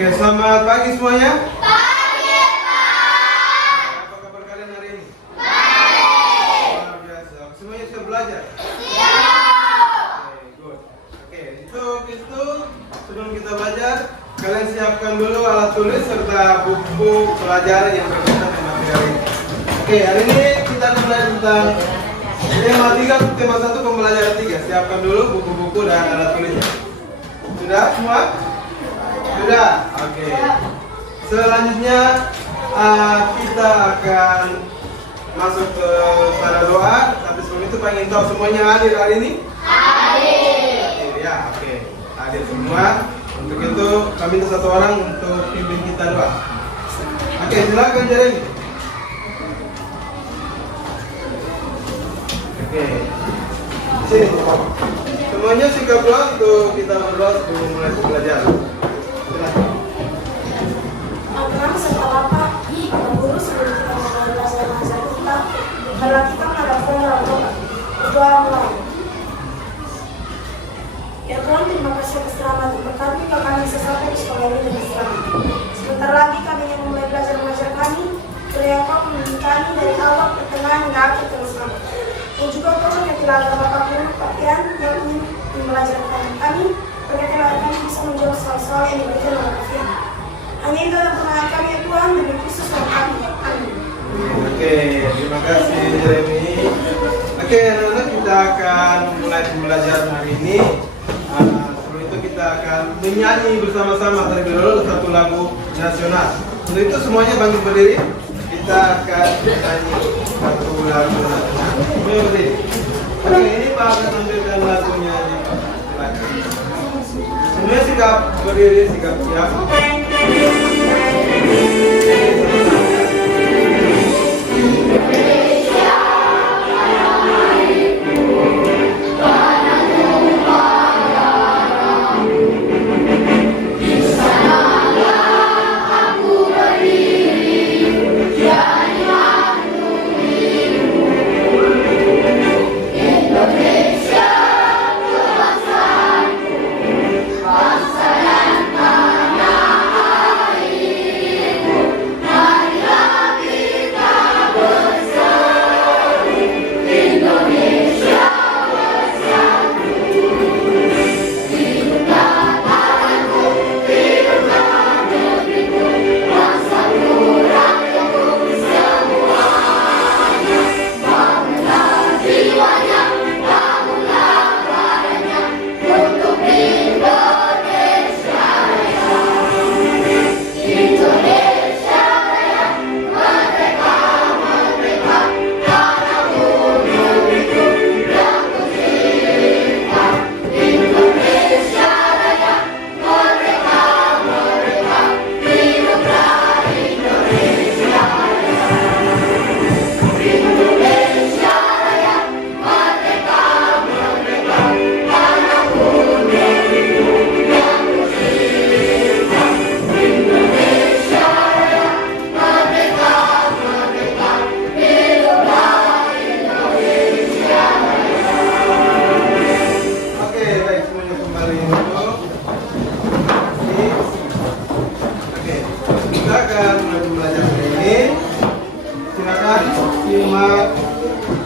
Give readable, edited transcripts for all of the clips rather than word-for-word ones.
Oke, selamat pagi semuanya. Pagi, Pak. Apa kabar kalian hari ini? Baik. Luar biasa. Semuanya sudah belajar? Siap. Oke, good. Oke, untuk itu sebelum kita belajar, kalian siapkan dulu alat tulis serta buku pelajaran yang berkaitan dengan materi ini. Oke, hari ini kita akan belajar tentang tema 3, tema 1, pembelajaran 3. Siapkan dulu buku-buku dan alat tulisnya. Sudah semua? Sudah? Oke. Selanjutnya kita akan masuk ke pada doa. Tapi sebelum itu pengen tahu semuanya hadir hari ini? Hadir ya, oke. Hadir semua. Untuk itu kami minta satu orang untuk pimpin kita doa. Oke, silakan Jeremy. Oke. Sini. Semuanya sikap doa untuk kita berdoa sebelum mulai pembelajaran. Abraham serta Bapak, Bapak Guru sebelum kita mulai belajar mengajar kita, marilah kita menghadapkan dalam doa. Berdoa mulai. Ya Tuhan, terima kasih atas rahmat dan kami kami bisa sampai di sekolah ini dengan selamat. Sebentar lagi kami yang mulai belajar mengajar kami, kiranya Kau membimbing kami dari awal, pertengahan, hingga akhir dengan selamat. Dan juga Kau berkatilah agar Bapak Guru pakaian yang ingin mengajarkan kami, berkatilah agar kami bisa menjawab soal-soal yang diberikan oleh Tuhan. Hanya itu dalam permohonan kami ya Tuhan, demi Kristus dan kami. Amin. Oke, terima kasih Jeremy. Oke, anak-anak, kita akan mulai pembelajaran hari ini. Sebelum itu kita akan menyanyi bersama-sama terlebih dahulu satu lagu nasional. Untuk itu semuanya bangkit berdiri. Kita akan menyanyi satu lagu nasional. Semuanya berdiri. Oke, ini Pak akan tampilkan lagunya di belakang. Semuanya sikap berdiri, sikap siap.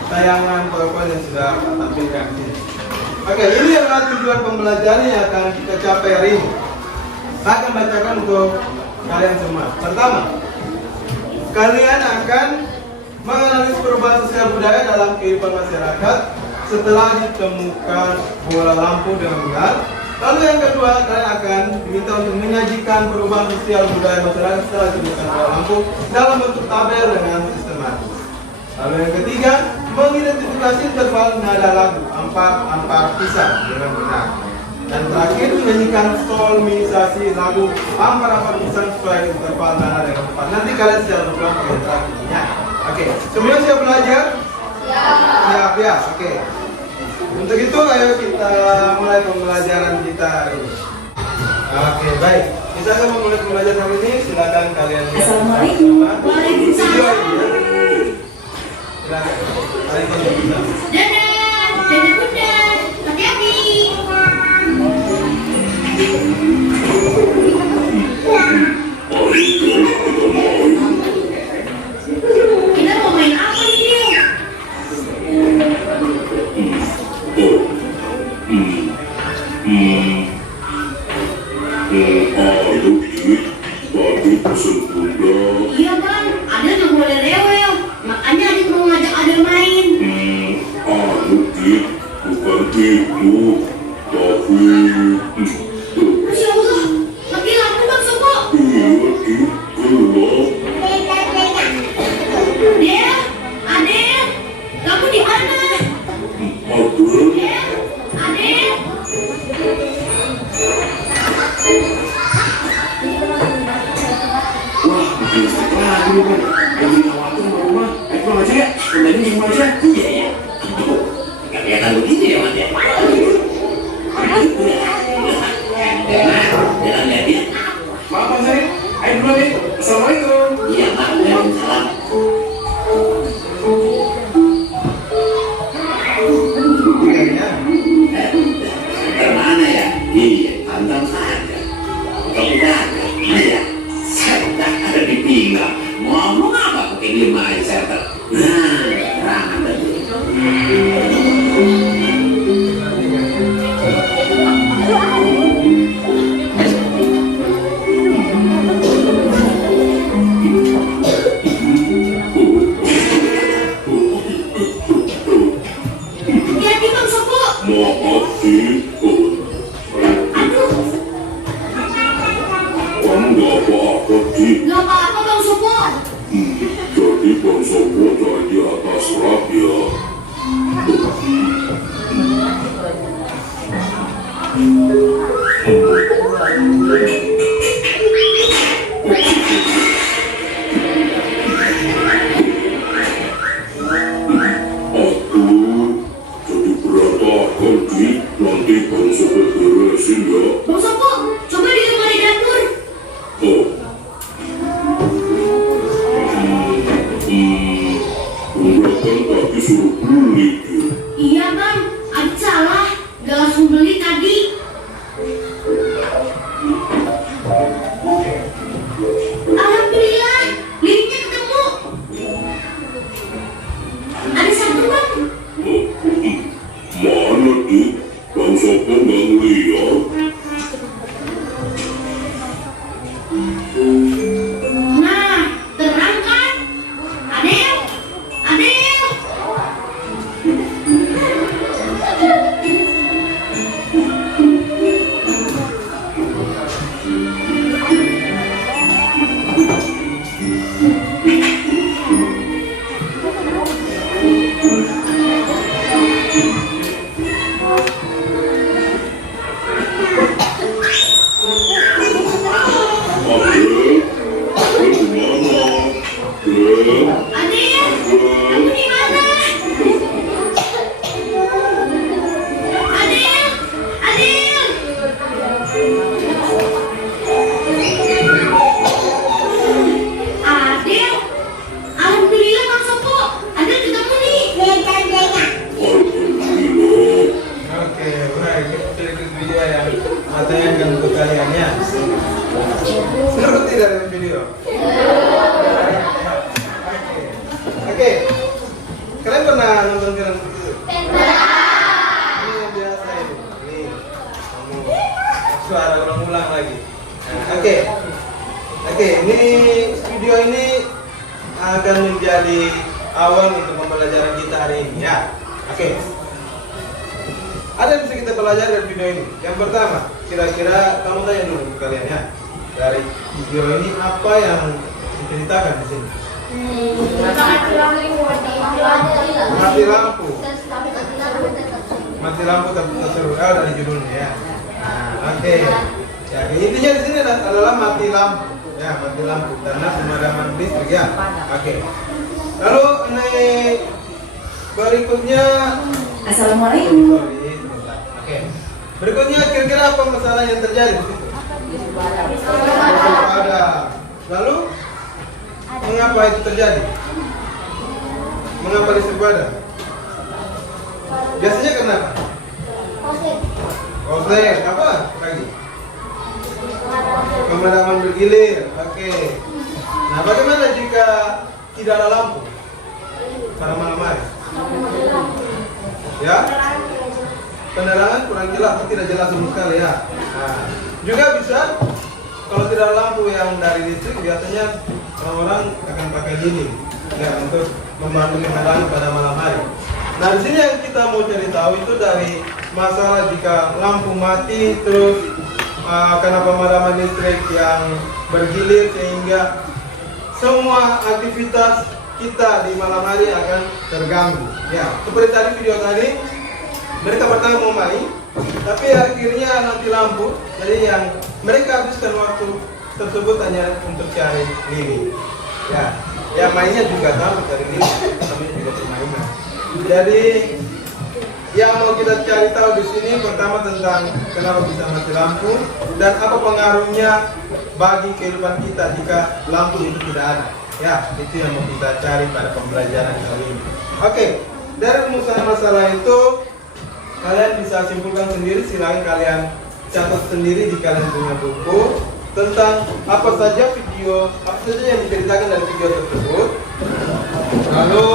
Tayangan PowerPoint yang sudah tampilkan di sini. Oke, ini adalah tujuan pembelajaran yang akan kita capai hari ini. Saya akan bacakan untuk kalian semua. Pertama, kalian akan menganalisis perubahan sosial budaya dalam kehidupan masyarakat setelah ditemukan bola lampu dengan benar. Lalu yang kedua, kalian akan diminta untuk menyajikan perubahan sosial budaya masyarakat setelah ditemukan bola lampu dalam bentuk tabel dengan sistematis. Lalu yang ketiga, mengidentifikasi interval nada lagu ampar pisang dengan benar. Dan terakhir, menyanyikan solmisasi lagu ampar pisang sesuai interval nada dengan tepat. Nanti kalian secara berpelan menginterasinya. Oke, semua siap belajar? Siap ya. Oke. Untuk itu ayo kita mulai pembelajaran kita hari ini. Oke, baik. Kita akan memulai pembelajaran hari ini. Silakan kalian lihat. Assalamualaikum. Waalaikumsalam. Silakan. Waalaikumsalam. Dadah bunda, hati-hati. Ayo Ki, tadi pesen bunda. Iya bang, Adel nggak boleh rewel. Makanya adik mau ngajak Adel main. Ayo Ki, bukan itu, tapi Masya Allah, mati lampu bang Sopo. iya Ki, gelap. Adel, Adel, kamu di mana? Ada Adel. Wah, bikin listrik lagi nih kan. Lagi khawatir sama rumah. Ayo pulang aja ya. Kembali di rumah aja. Iya ya, tuh, nggak kelihatan begitu ya mas ya. Jalan lihat ya. Maaf Bang Sari. Ayo duluan nih. Assalamualaikum. Iya pak, waalaikumsalam. Kemana ya? Iya, pantang saja. Kalau udah ada, iya. Saya udah ada di pinggang. Ngomong apa pakai diem aja saya ter. Nah, terangan tadi. Hati-hati bang Sopo. maaf Ki, kamu nggak apa-apa Ki. Nggak apa-apa bang Sopo. Jadi Bang Sopo jangan di atas rak ya. Aduh, jadi berantakan Ki. Nanti Bang Sopo beresin ya. Bang Sopo, coba di lemari dapur. Oh. Udah kan tadi suruh beli Ki. Iya bang, Adit salah. Gak langsung beli tadi. Alhamdulillah, linknya ketemu. Ada satu bang. Mana Ki? Bang Sopo nggak ngeliat? Nah, terang kan? Adel, Adel. Adel, kemana? Adel, Adel, kamu di mana? Adel, Adel. Adel, alhamdulillah bang Sopo. Adel ketemu nih. alhamdulillah. Oke, baik. Kita ikut video yang matanya untuk kalian ya. Seru tidak dengan video? Oke. Kalian pernah nonton film begitu? Ini yang biasa ini. Ini kamu suara ulang-ulang lagi. Nah, oke. Oke, ini video ini akan menjadi awal untuk pembelajaran kita hari ini ya. Oke. Ada yang bisa kita pelajari dari video ini. Yang pertama, kira-kira kamu tanya dulu ke kalian ya. Dari video ini apa yang diceritakan di sini? Mati lampu. Mati lampu tapi tak seru. Dari judulnya ya. Nah, oke. Jadi intinya di sini adalah mati lampu. Ya, mati lampu karena pemadaman listrik ya. Oke. Lalu ini berikutnya. Assalamualaikum. Sorry, sebentar. Oke. Berikutnya kira-kira apa masalah yang terjadi di situ? Ada. Lalu mengapa itu terjadi? Mengapa listrik padam? Biasanya kenapa? Korslet. Apa lagi? Pemadaman bergilir. Oke. Nah, bagaimana jika tidak ada lampu pada malam hari? Ya, penerangan kurang jelas, tidak jelas sama sekali ya. Nah, Juga bisa kalau tidak ada lampu yang dari listrik, biasanya orang-orang akan pakai dinding ya, untuk membantu penerangan pada malam hari. Nah, di sini yang kita mau cari tahu itu dari masalah jika lampu mati terus karena pemadaman listrik yang bergilir sehingga semua aktivitas kita di malam hari akan terganggu. Ya, seperti tadi video tadi, mereka pertama mau main, tapi akhirnya nanti lampu. Jadi yang mereka habiskan waktu tersebut hanya untuk cari lilin. Ya, yang mainnya juga tahu cari lilin, tapi juga permainan. Jadi yang mau kita cari tahu di sini pertama tentang kenapa bisa mati lampu dan apa pengaruhnya bagi kehidupan kita jika lampu itu tidak ada. Ya, itu yang mau kita cari pada pembelajaran kali ini. Oke, dari rumusan masalah itu kalian bisa simpulkan sendiri. Silakan kalian catat sendiri di kalian punya buku tentang apa saja yang diceritakan dari video tersebut. Lalu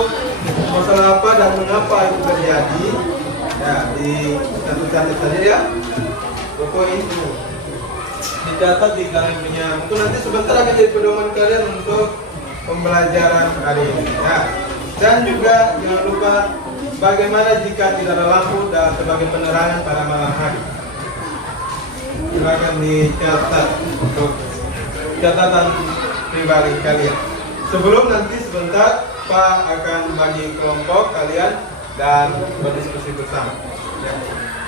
masalah apa dan mengapa itu terjadi. Ya, di catat saja ya. Buku ini dicatat di kalian punya. Mungkin nanti sebentar akan jadi pedoman kalian untuk pembelajaran hari ini. Ya. Dan juga jangan lupa bagaimana jika tidak ada lampu dan sebagai penerangan pada malam hari. Silakan dicatat untuk catatan pribadi kalian. Sebelum nanti sebentar Pak akan bagi kelompok kalian dan berdiskusi bersama. Ya.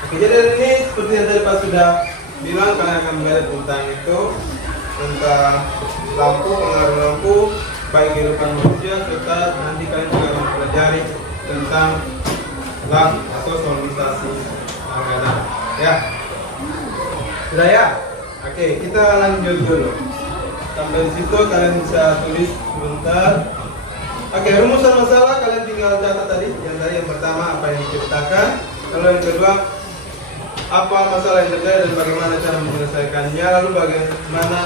Oke, jadi dari ini seperti yang tadi Pak sudah bilang, kalian akan belajar tentang itu, tentang lampu, pengaruh lampu bagi kehidupan manusia, serta nanti kalian juga akan pelajari tentang lamp atau solarisasi langganan. Ya, sudah ya. Oke, kita lanjut dulu. Sampai di situ kalian bisa tulis sebentar. Oke, rumusan masalah kalian tinggal catat tadi. Yang pertama apa yang diceritakan, lalu yang kedua apa masalah yang terjadi dan bagaimana cara menyelesaikannya, lalu bagaimana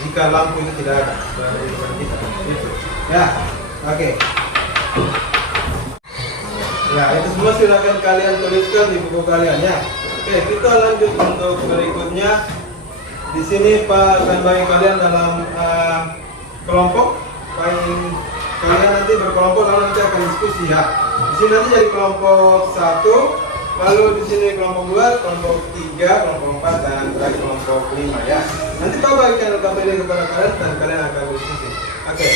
jika lampu itu tidak ada dalam kehidupan kita. Itu. Ya, oke. Ya, itu semua silakan kalian tuliskan di buku kalian ya. Oke, kita lanjut untuk berikutnya. Di sini Pak akan bagi kalian dalam kelompok. Kalian nanti berkelompok lalu nanti akan diskusi ya. Di sini nanti jadi kelompok 1, lalu di sini kelompok 2, kelompok 3, kelompok 4 dan terakhir kelompok 5 ya. Nanti Pak bagikan rekam video kepada kalian dan kalian akan diskusi. Oke.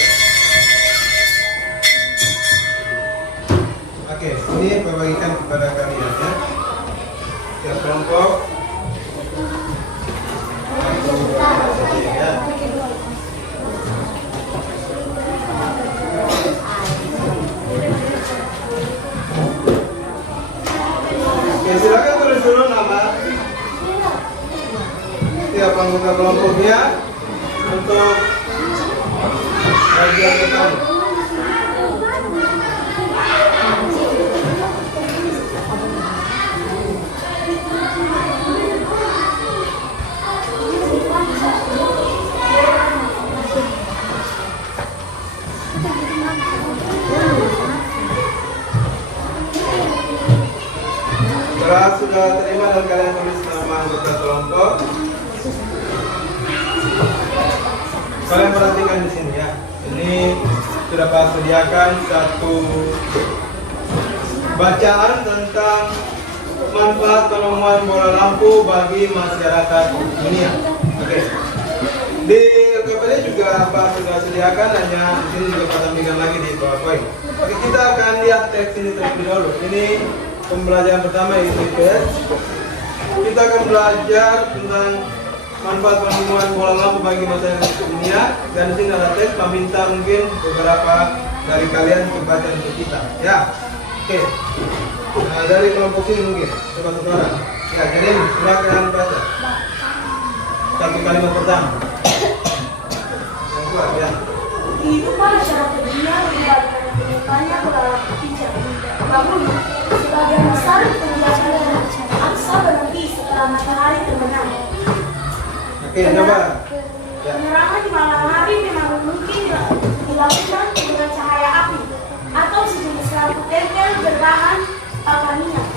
Oke, ini Pak bagikan kepada kalian ya. Ya, kelompok ya. Oke, silakan tulis dulu nama tiap anggota kelompoknya untuk bagian depan. Setelah sudah terima dan kalian tulis nama anggota kelompok, kalian perhatikan di sini ya. Ini sudah Pak sediakan satu bacaan tentang manfaat penemuan bola lampu bagi masyarakat dunia. Oke. Di KPD juga Pak sudah sediakan, hanya di sini juga Pak tampilkan lagi di PowerPoint. Oke, kita akan lihat teks ini terlebih dahulu. Ini pembelajaran pertama yaitu IPS. Kita akan belajar tentang manfaat penemuan bola lampu bagi masyarakat dunia, dan di sini ada teks. Meminta mungkin beberapa dari kalian membaca untuk kita. Ya, oke. Nah, dari kelompok ini mungkin satu orang. Ya, jadi silakan baca. Satu kalimat pertama. Yang kuat ya. Kehidupan masyarakat dunia mengembalikan kehidupannya ke dalam pijak. Namun, sebagian besar penjelasan angsa berhenti setelah matahari terbenam. Oke, coba. Ya. Penerangan di malam hari memang mungkin dilakukan dengan cahaya api atau sejenis lampu tempel berbahan bakar minyak.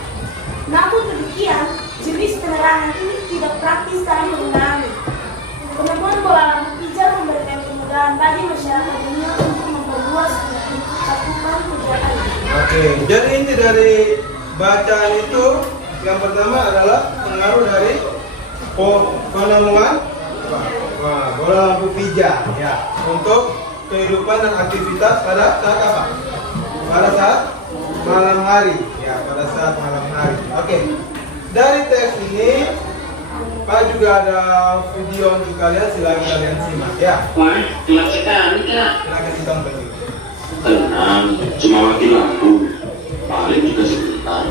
Namun demikian, jenis jenis penerangan ini tidak praktis dalam penggunaannya. Penemuan bola lampu pijar memberikan kemudahan bagi masyarakat dunia untuk memperluas cakupan kegiatan. Oke, jadi inti dari bacaan itu yang pertama adalah pengaruh dari penemuan bola lampu pijar ya untuk kehidupan dan aktivitas pada saat apa? Pada saat malam hari ya, pada saat malam hari. Oke. Dari teks ini Pak juga ada video untuk kalian, silakan kalian simak ya. Wah, gelap sekali kak. Silakan ditonton juga. Tenang, cuma mati lampu. Paling juga sebentar.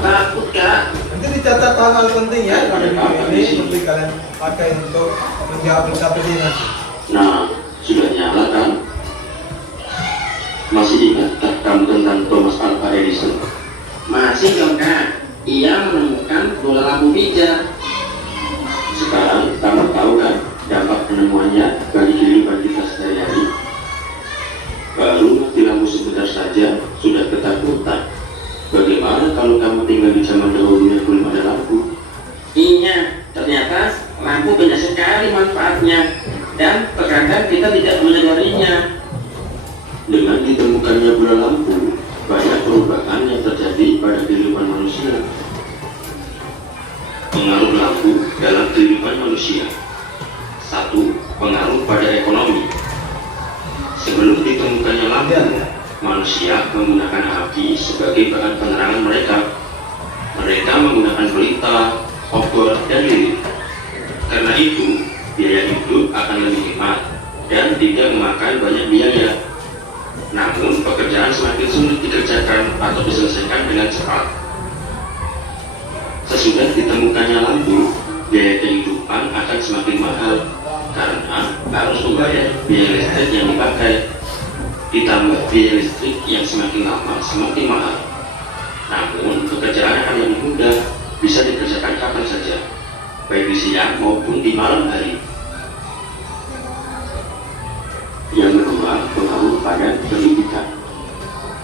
Takut kak. Nanti dicatat hal-hal penting ya pada video ini untuk kalian pakai untuk menjawab KPD nanti. Nah, sudah nyala kan? Masih ingatkah kamu tentang Thomas Alva Edison? Masih dong kak. Ia menemukan bola lampu pijar. Sekarang kamu tahu kan dampak penemuannya bagi kehidupan kita sehari-hari? Baru mati lampu sebentar saja sudah ketakutan. Bagaimana kalau kamu tinggal di zaman dahulu yang belum ada lampu? Iya, ternyata lampu banyak sekali manfaatnya. Dan terkadang kita tidak menyadarinya. Dengan ditemukannya bola lampu, banyak perubahan yang terjadi pada kehidupan manusia. Pengaruh lampu dalam kehidupan manusia. 1. Pengaruh pada ekonomi. Sebelum ditemukannya lampu, manusia menggunakan api sebagai bahan penerangan mereka. Mereka menggunakan pelita, obor, dan lilin. Karena itu, biaya hidup akan lebih hemat dan tidak memakan banyak biaya. Namun, pekerjaan semakin sulit dikerjakan atau diselesaikan dengan cepat. Sesudah ditemukannya lampu, biaya kehidupan akan semakin mahal karena harus membayar biaya listrik yang dipakai. Ditambah biaya listrik yang semakin lama semakin mahal. Namun, pekerjaan akan lebih mudah, bisa dikerjakan kapan saja, baik di siang maupun di malam hari. Yang kedua, pengaruh pada pendidikan.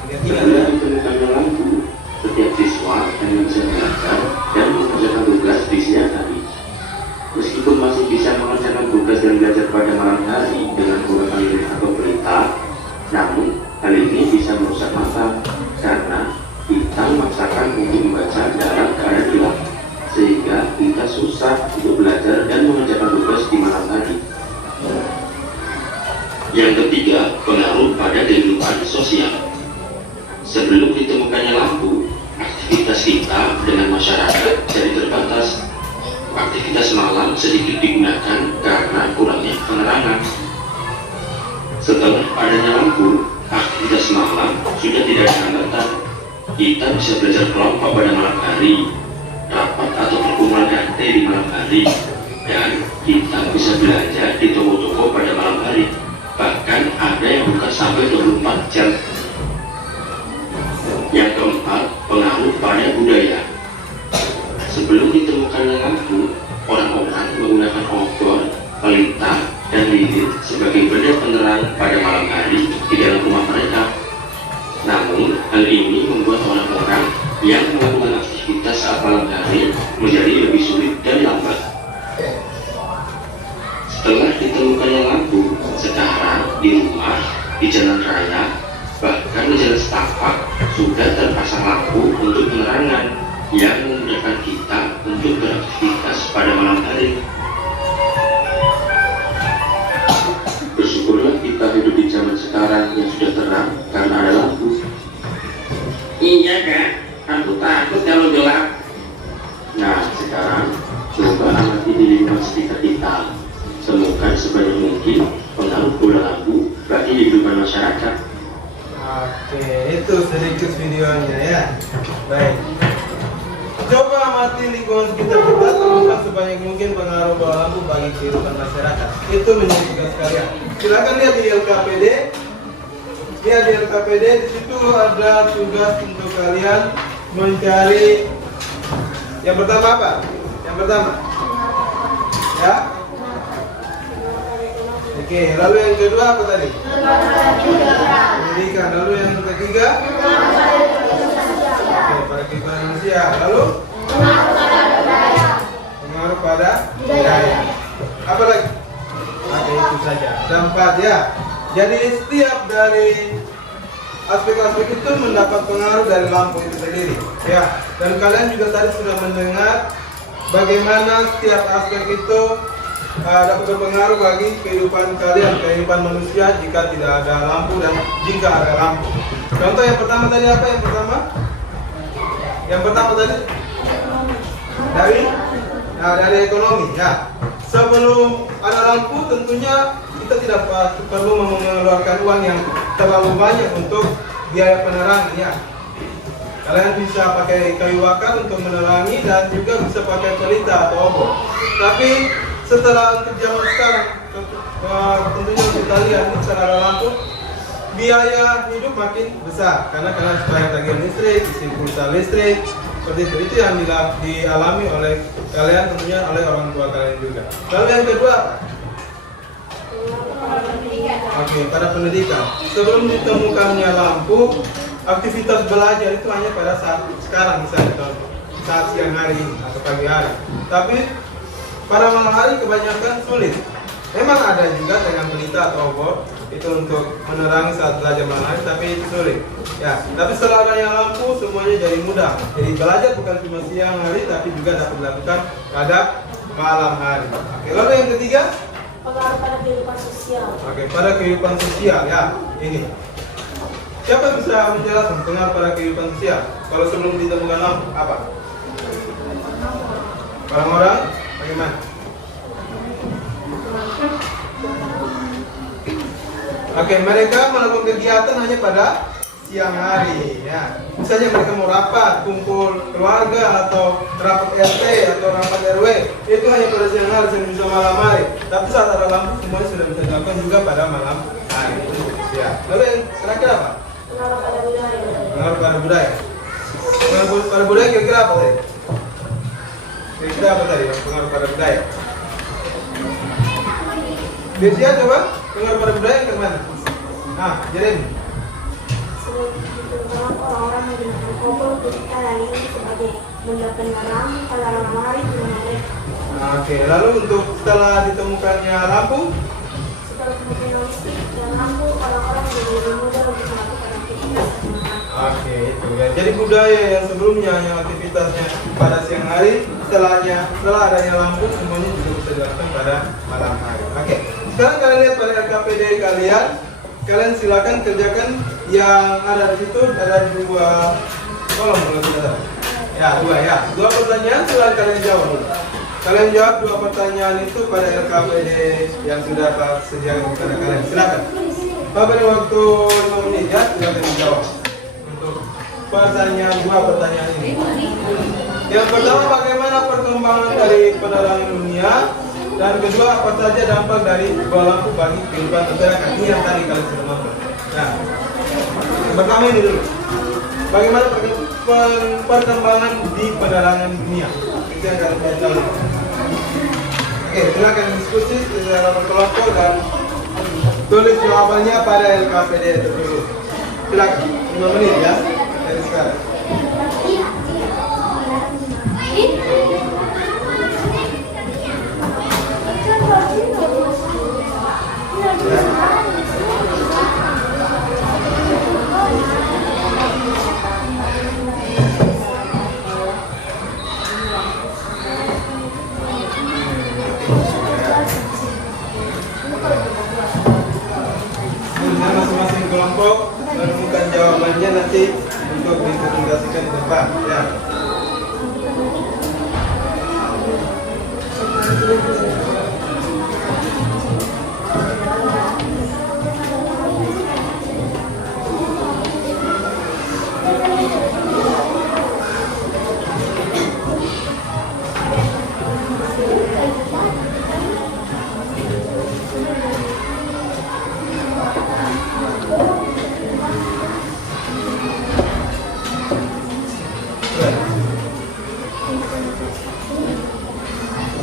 Setelah ditemukannya lampu, setiap siswa hanya bisa belajar dan mengerjakan tugas di siang hari. Meskipun masih bisa mengerjakan tugas dan belajar pada malam hari dengan menggunakan lilin atau pelita, namun hal ini bisa merusak mata karena kita memaksakan untuk membaca dalam keadaan gelap, sehingga kita susah untuk belajar dan mengerjakan tugas di malam hari. Yang ketiga, pengaruh pada kehidupan sosial. Sebelum ditemukannya lampu, aktivitas kita dengan masyarakat jadi terbatas. Aktivitas malam sedikit digunakan karena kurangnya penerangan. Setelah adanya lampu, aktivitas malam sudah tidak ada hambatan. Kita bisa belajar kelompok pada malam hari, rapat atau perkumpulan RT di malam hari, dan kita bisa belanja di toko-toko pada malam hari. Bahkan ada yang buka sampai 24 jam. Yang keempat, pengaruh pada budaya. Sebelum ditemukannya lampu, orang-orang menggunakan obor, pelita, dan lilin sebagai benda penerang pada malam hari di dalam rumah mereka. Namun, hal ini membuat orang-orang yang melakukan aktivitas saat malam hari menjadi lebih sulit dan lambat. Setelah ditemukannya lampu, sekarang di rumah, di jalan raya, bahkan di jalan setapak sudah terpasang lampu untuk penerangan yang memudahkan kita untuk beraktivitas pada malam hari. Bersyukurlah kita hidup di zaman sekarang yang sudah terang karena ada lampu. Iya kak, aku takut kalau gelap. Nah, sekarang coba amati di lingkungan sekitar kita. Temukan sebanyak mungkin pengaruh bola lampu bagi kehidupan masyarakat. Oke, itu sedikit videonya ya. Baik. Coba amati lingkungan sekitar kita, temukan sebanyak mungkin pengaruh bola lampu bagi kehidupan masyarakat. Itu menjadi tugas kalian. Silakan lihat di LKPD. Lihat di LKPD, di situ ada tugas untuk kalian mencari. Yang pertama apa? Yang pertama, ya. Oke, lalu yang kedua apa tadi? Pendidikan. Lalu yang ketiga? Oke, pada kehidupan manusia. Lalu? kepada budaya. Apa lagi? Oke, itu saja. Ada 4 ya. Jadi setiap dari aspek-aspek itu mendapat pengaruh dari lampu itu sendiri. Ya. Dan kalian juga tadi sudah mendengar bagaimana setiap aspek itu dapat berpengaruh bagi kehidupan kalian, kehidupan manusia jika tidak ada lampu dan jika ada lampu. Contoh yang pertama tadi apa? Yang pertama tadi dari ekonomi ya. Sebelum ada lampu tentunya kita tidak perlu mengeluarkan uang yang terlalu banyak untuk biaya penerangan ya. Kalian bisa pakai kayu bakar untuk menerangi dan juga bisa pakai pelita atau obor. Tapi setelah untuk zaman sekarang tentunya untuk kalian secara ada lampu, biaya hidup makin besar karena kalian harus bayar tagihan listrik, isi pulsa listrik, seperti itu yang dialami oleh kalian, tentunya oleh orang tua kalian juga. Lalu yang kedua, oke, pada pendidikan. Sebelum ditemukannya lampu, aktivitas belajar itu hanya pada saat sekarang, misalnya saat siang hari atau pagi hari. Tapi pada malam hari kebanyakan sulit. Memang ada juga dengan pelita atau obor itu untuk menerangi saat belajar malam hari, tapi itu sulit. Ya, tapi setelah adanya lampu semuanya jadi mudah. Jadi belajar bukan cuma siang hari, tapi juga dapat dilakukan pada malam hari. Oke, lalu yang ketiga, Pengaruh pada kehidupan sosial. oke, pada kehidupan sosial ya. Ini. Siapa yang bisa menjelaskan pengaruh pada kehidupan sosial? Kalau sebelum ditemukan lampu apa? Orang-orang bagaimana? Oke, mereka melakukan kegiatan hanya pada siang hari ya. Misalnya mereka mau rapat, kumpul keluarga atau rapat RT atau rapat RW, itu hanya pada siang hari, dan bisa malam hari. Tapi saat ada lampu semuanya sudah bisa dilakukan juga pada malam hari. Ya. Lalu yang terakhir apa? Pengaruh pada budaya. Pengaruh pada budaya. Pengaruh pada budaya kira-kira apa tadi? Kira-kira apa tadi? Pengaruh pada budaya. Biasanya coba pengaruh pada budaya ke mana? Nah, jadi orang-orang menggunakan obor ketika hari ini sebagai benda penerang pada malam hari di rumah mereka. Oke, lalu untuk setelah ditemukannya lampu, Setelah kemudian listrik dan lampu, orang-orang jadi lebih mudah untuk melakukan aktivitas. oke itu ya. Jadi budaya yang sebelumnya yang aktivitasnya pada siang hari, setelah adanya lampu semuanya juga bisa dilakukan pada malam hari. Oke, sekarang kalian lihat pada RKPD kalian silakan kerjakan yang ada di situ, ada 2 kolom kalau tidak salah. Ya, 2 ya. 2 pertanyaan silakan kalian jawab. Kalian jawab 2 pertanyaan itu pada RKPD yang sudah sediakan kepada kalian. Silakan. Beri waktu 5 menit ya, silakan dijawab. Untuk pertanyaan 2 pertanyaan ini. Yang pertama, bagaimana perkembangan dari penerangan dunia? Dan kedua, apa saja dampak dari lampu bagi kehidupan masyarakat? Ini yang tadi kalian sudah nonton. Nah, yang pertama ini dulu. Bagaimana perkembangan di penerangan dunia? Itu yang kalian tahu. Oke, silakan diskusi secara berkelompok dan tulis jawabannya pada LKPD tersebut. Silakan, 5 menit ya dari sekarang. Masing-masing kelompok menemukan jawabannya nanti untuk dipresentasikan di depan ya.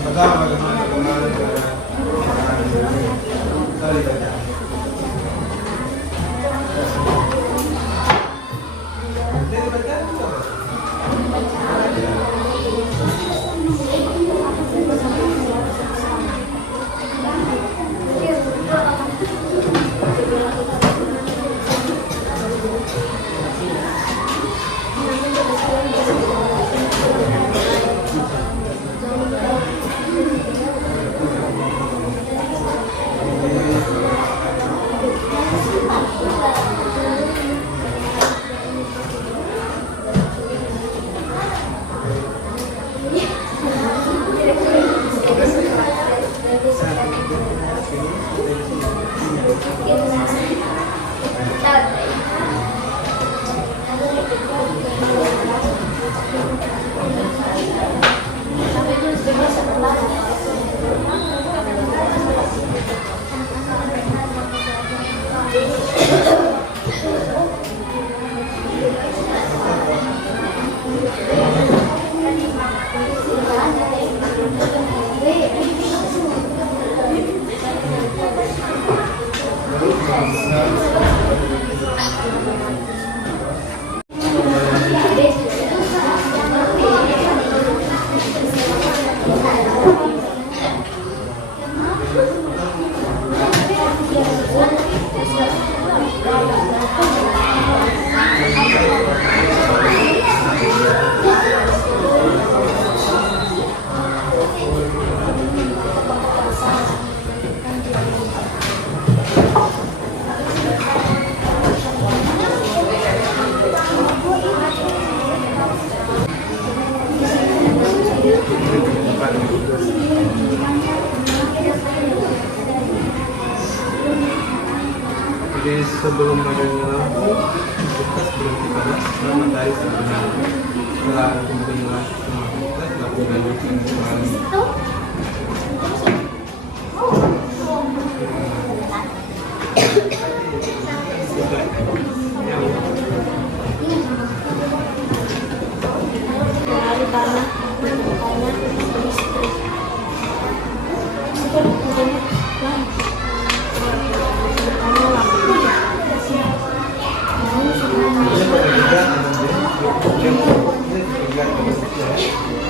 Pertama, bagaimana pengaruh Jadi sebelum adanya lampu, kita berhenti pada setelah matahari terbenam. Setelah kemudian lampu, kita lakukan nyucian kembali.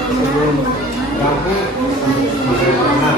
Sebelum lampu sampai terbenam.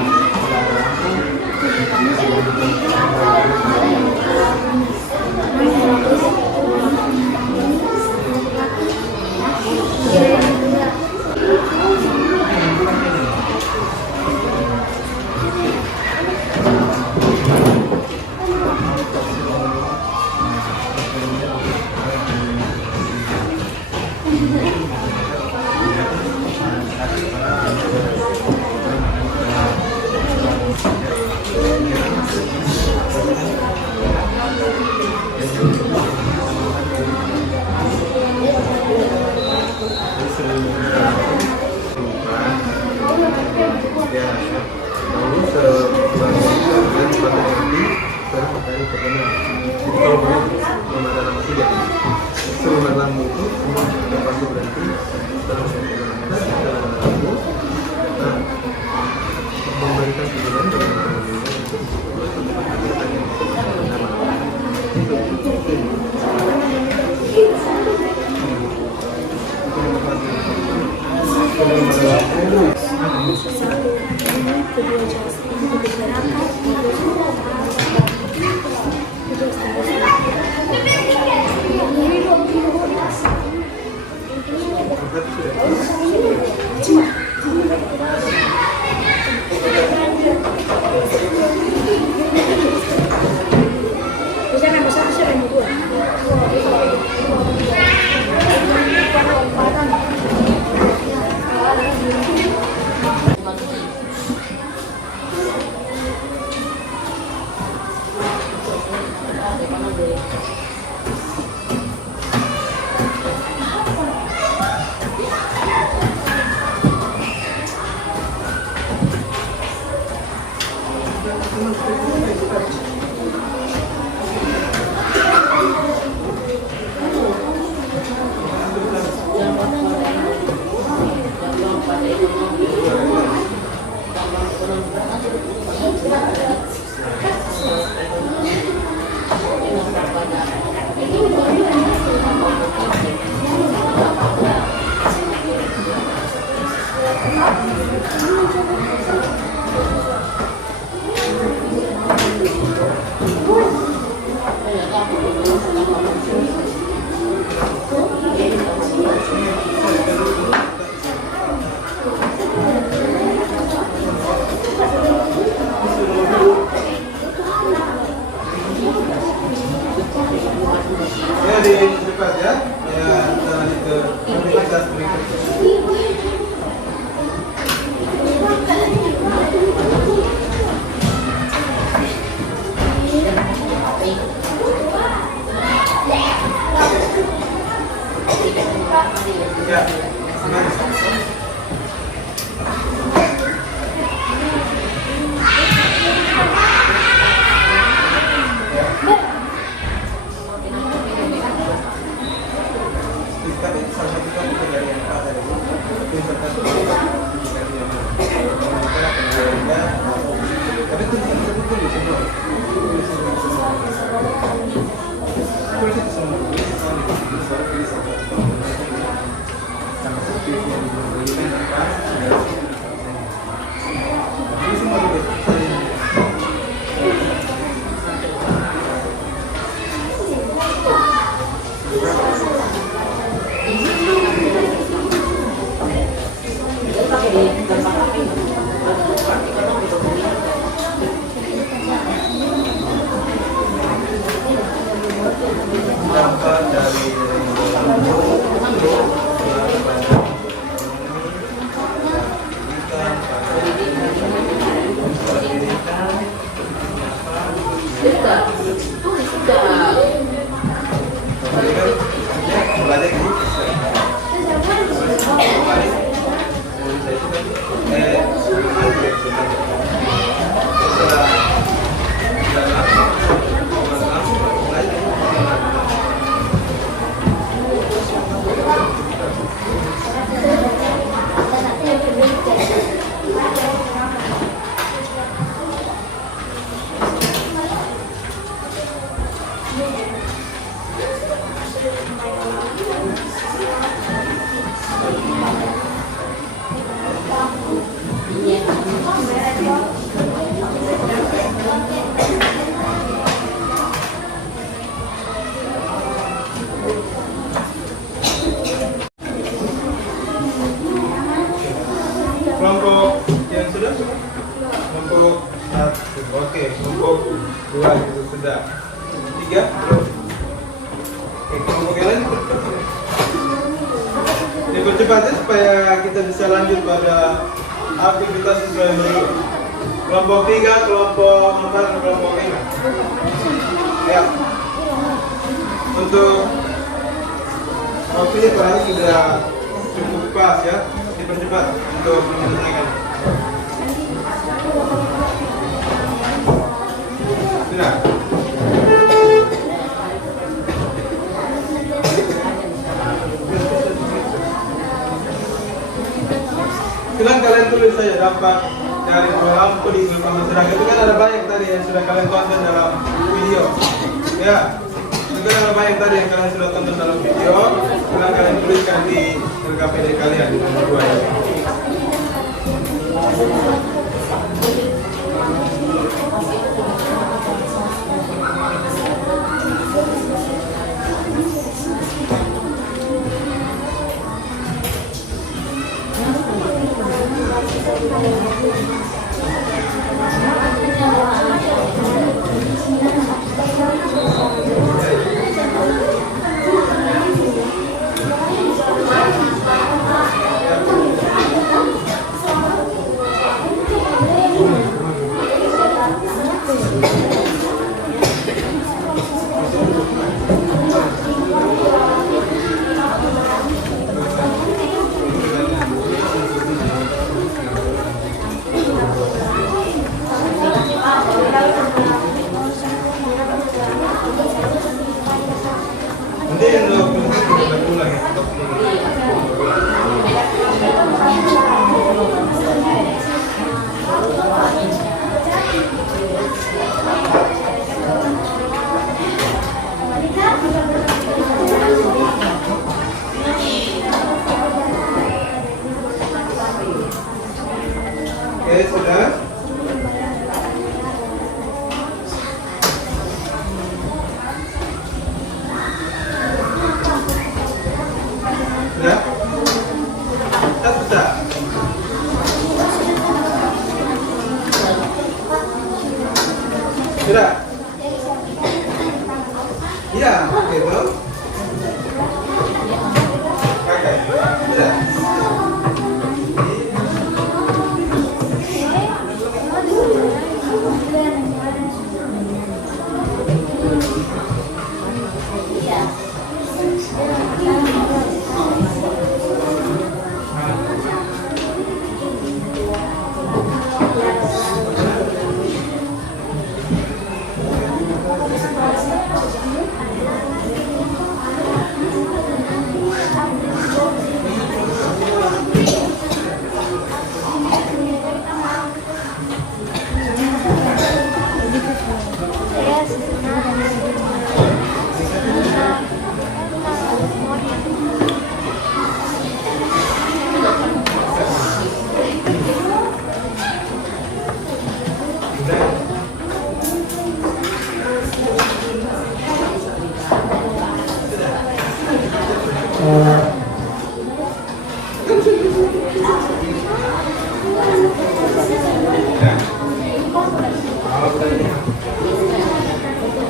Di dekat ya, kita lanjut ke aktivitas berikutnya. kelompok 2 itu sudah. 3 belum. Oke, kelompok yang lain dipercepat ya, supaya kita bisa lanjut pada aktivitas sesuai menu. Kelompok 3, kelompok 4, dan kelompok 5. Ya. Untuk waktunya kurang sudah cukup pas ya, dipercepat untuk menyelesaikan. Sudah. Silakan kalian tulis saja dampak dari lampu di kehidupan masyarakat. Itu kan ada banyak tadi yang sudah kalian tonton dalam video. Ya, itu kan ada banyak tadi yang kalian sudah tonton dalam video. Silakan kalian tuliskan di LKPD kalian di nomor 2 ya. Oke, sudah. Sudah? Sudah. Sudah? Iya, gitu. Oke, sudah.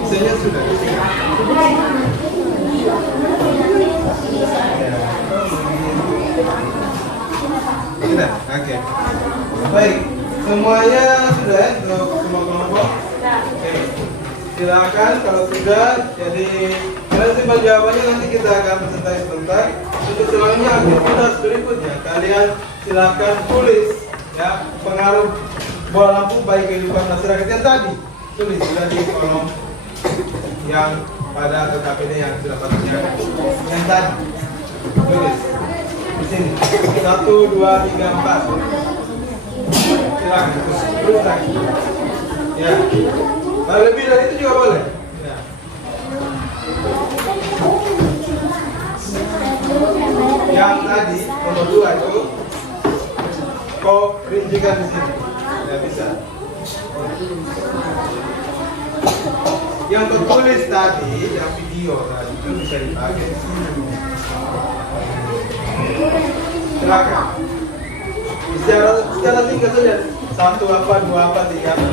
Isinya sudah. Sudah, oke. Baik, semuanya sudah untuk semua kelompok. Oke. Silakan kalau sudah, jadi kalian simpan jawabannya, nanti kita akan presentasi sebentar. Untuk selanjutnya aktivitas berikutnya, kalian silakan tulis ya pengaruh bola lampu bagi kehidupan masyarakat yang tadi. Tulis di kolom yang pada KPD yang sudah patutnya yang tadi. Tulis di sini 1, 2, 3, 4. Silakan terus lagi. Ya. Kalau lebih dari itu juga boleh. Ya. Yang tadi nomor 2 itu kau rincikan di sini. Ya bisa. Yang tertulis tadi, yang video tadi itu bisa dipakai. Silakan. Secara singkat saja, 1 apa, 2 apa, 3 apa.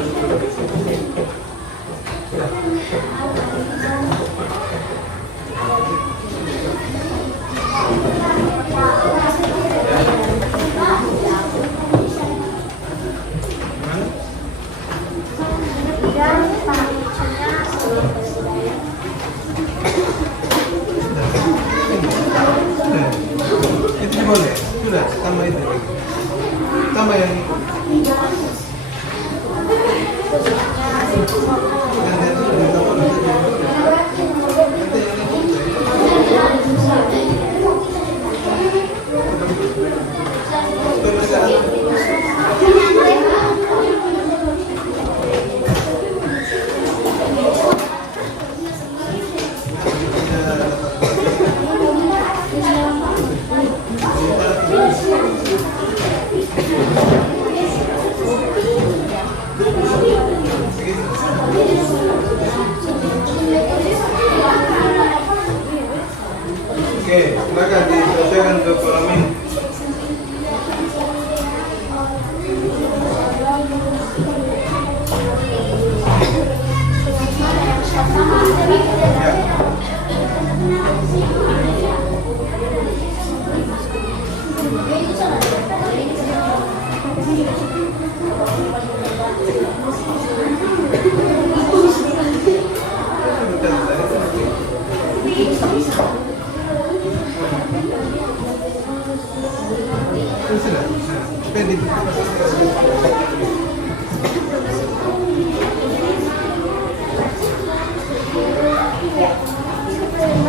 Oke, silakan diselesaikan untuk kolam ini.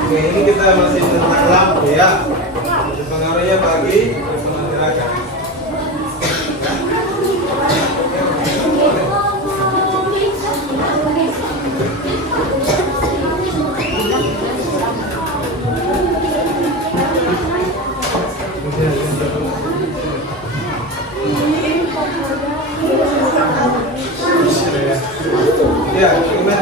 Oke, ini kita masih tentang lampu ya. Pengaruhnya bagi masyarakat. Ya, gimana?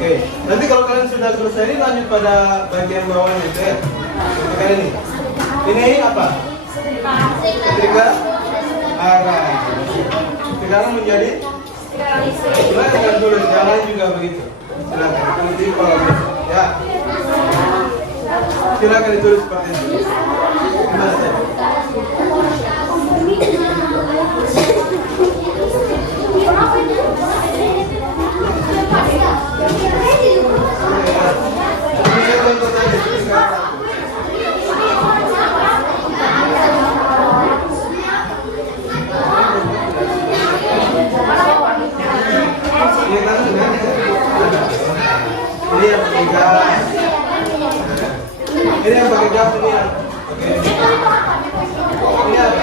Oke, nanti kalau kalian sudah selesai ini lanjut pada bagian bawahnya itu ya. Seperti ini. Ini apa? Ketika arah. Sekarang menjadi silakan tulis, yang lain juga begitu. Silakan tulis di kolom ya. Silakan ditulis seperti ini. Gimana saya? Ini yang pakai gas. Ini yang pakai gas ini ya. Oke. Ini apa?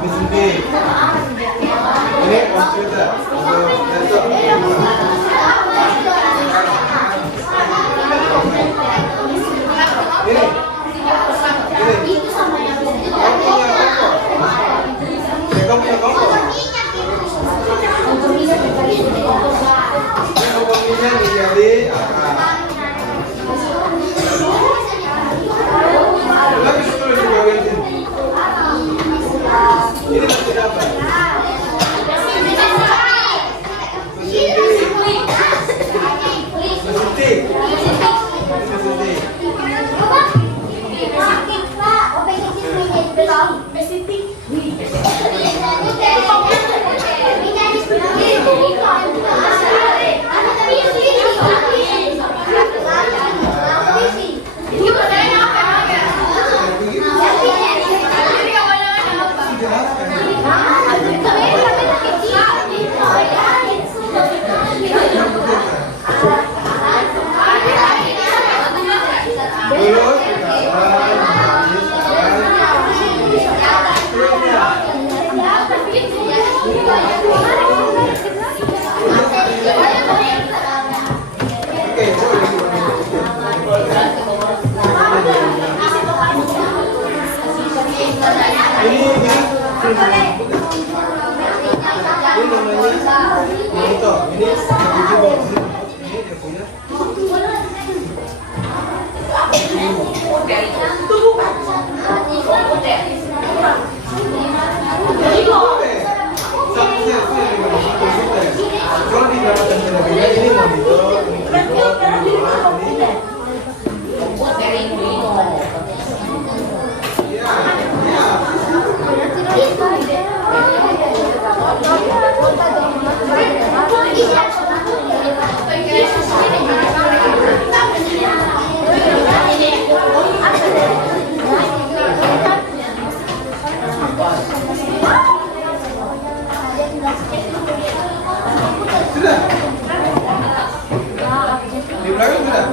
Mesin tea. Ini komputer. Untuk laptop. Ini. Kamu punya kompor. Kompornya menjadi lagi tulis di bagian sini. Ini masih apa? Ini namanya monitor. Ini dia punya Kalau di jabatan berbeda ini monitor, sudah. Di belakang sudah.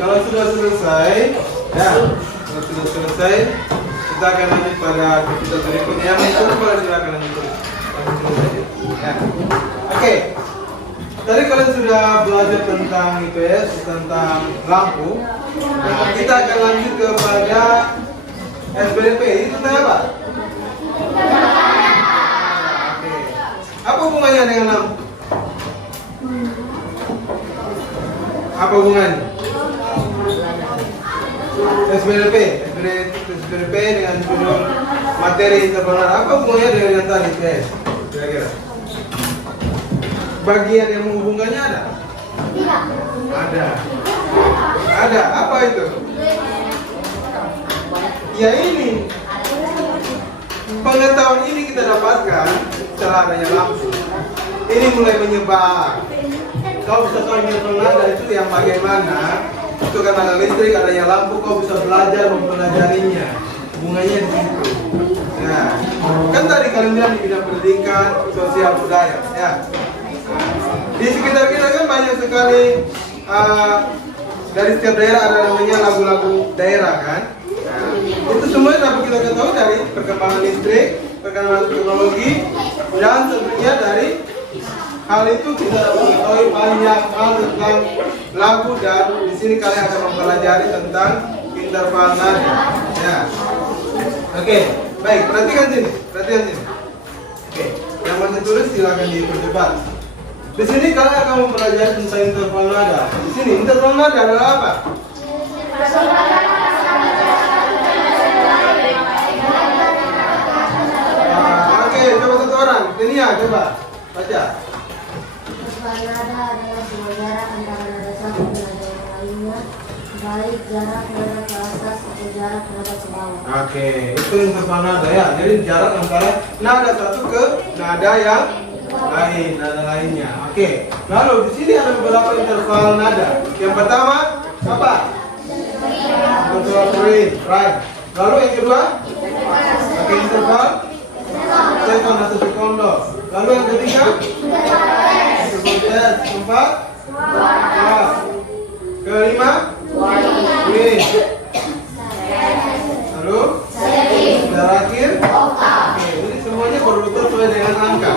Kalau sudah selesai, ya, kalau sudah selesai, kita akan lanjut pada aktivitas berikutnya. Yang itu silakan lanjut. Ya. Oke. Tadi kalian sudah belajar tentang IPS, tentang lampu. Nah, kita akan lanjut kepada SBDP. Itu tentang apa? Oke. Apa hubungannya dengan lampu? Apa hubungannya? SBDP dengan judul materi interpersonal, apa hubungannya dengan yang tadi IPS? Kira-kira bagian yang menghubungkannya ada? Tidak. Ada. Apa itu? Ya ini. Pengetahuan ini kita dapatkan setelah adanya lampu. Ini mulai menyebar. Kau bisa tahu interpersonal itu yang bagaimana? Itu kan ada listrik, adanya lampu, kau bisa belajar mempelajarinya. Hubungannya di situ. Ya, kan tadi kalian bilang di bidang pendidikan, sosial budaya. Ya, di sekitar kita kan banyak sekali dari setiap daerah ada namanya lagu-lagu daerah kan. Nah, itu semua dapat kita ketahui dari perkembangan listrik, perkembangan teknologi, dan tentunya dari hal itu kita dapat mengetahui banyak hal tentang lagu, dan di sini kalian akan mempelajari tentang interval nada. Ya. Oke, baik, perhatikan sini. Oke, yang masih tulis silakan dipercepat. Di sini kalian akan mempelajari tentang interval nada. Di sini interval nada adalah apa? Oke, coba satu orang. Ini ya, coba baca. Interval nada adalah sebuah jarak antara nada satu dan nada yang lainnya, baik jarak nada ke atas atau jarak nada ke bawah. Oke, itu interval nada ya. Jadi jarak antara nada satu ke nada yang lain, nada lainnya. Oke. Lalu di sini ada beberapa interval nada. Yang pertama apa? Interval prime. Lalu yang kedua? Oke, interval second atau secondo. Lalu yang ketiga? Interval third. Keempat? Quarter. Kelima? Quint. Lalu? Terakhir? Oke, jadi semuanya berurutan sesuai dengan angka.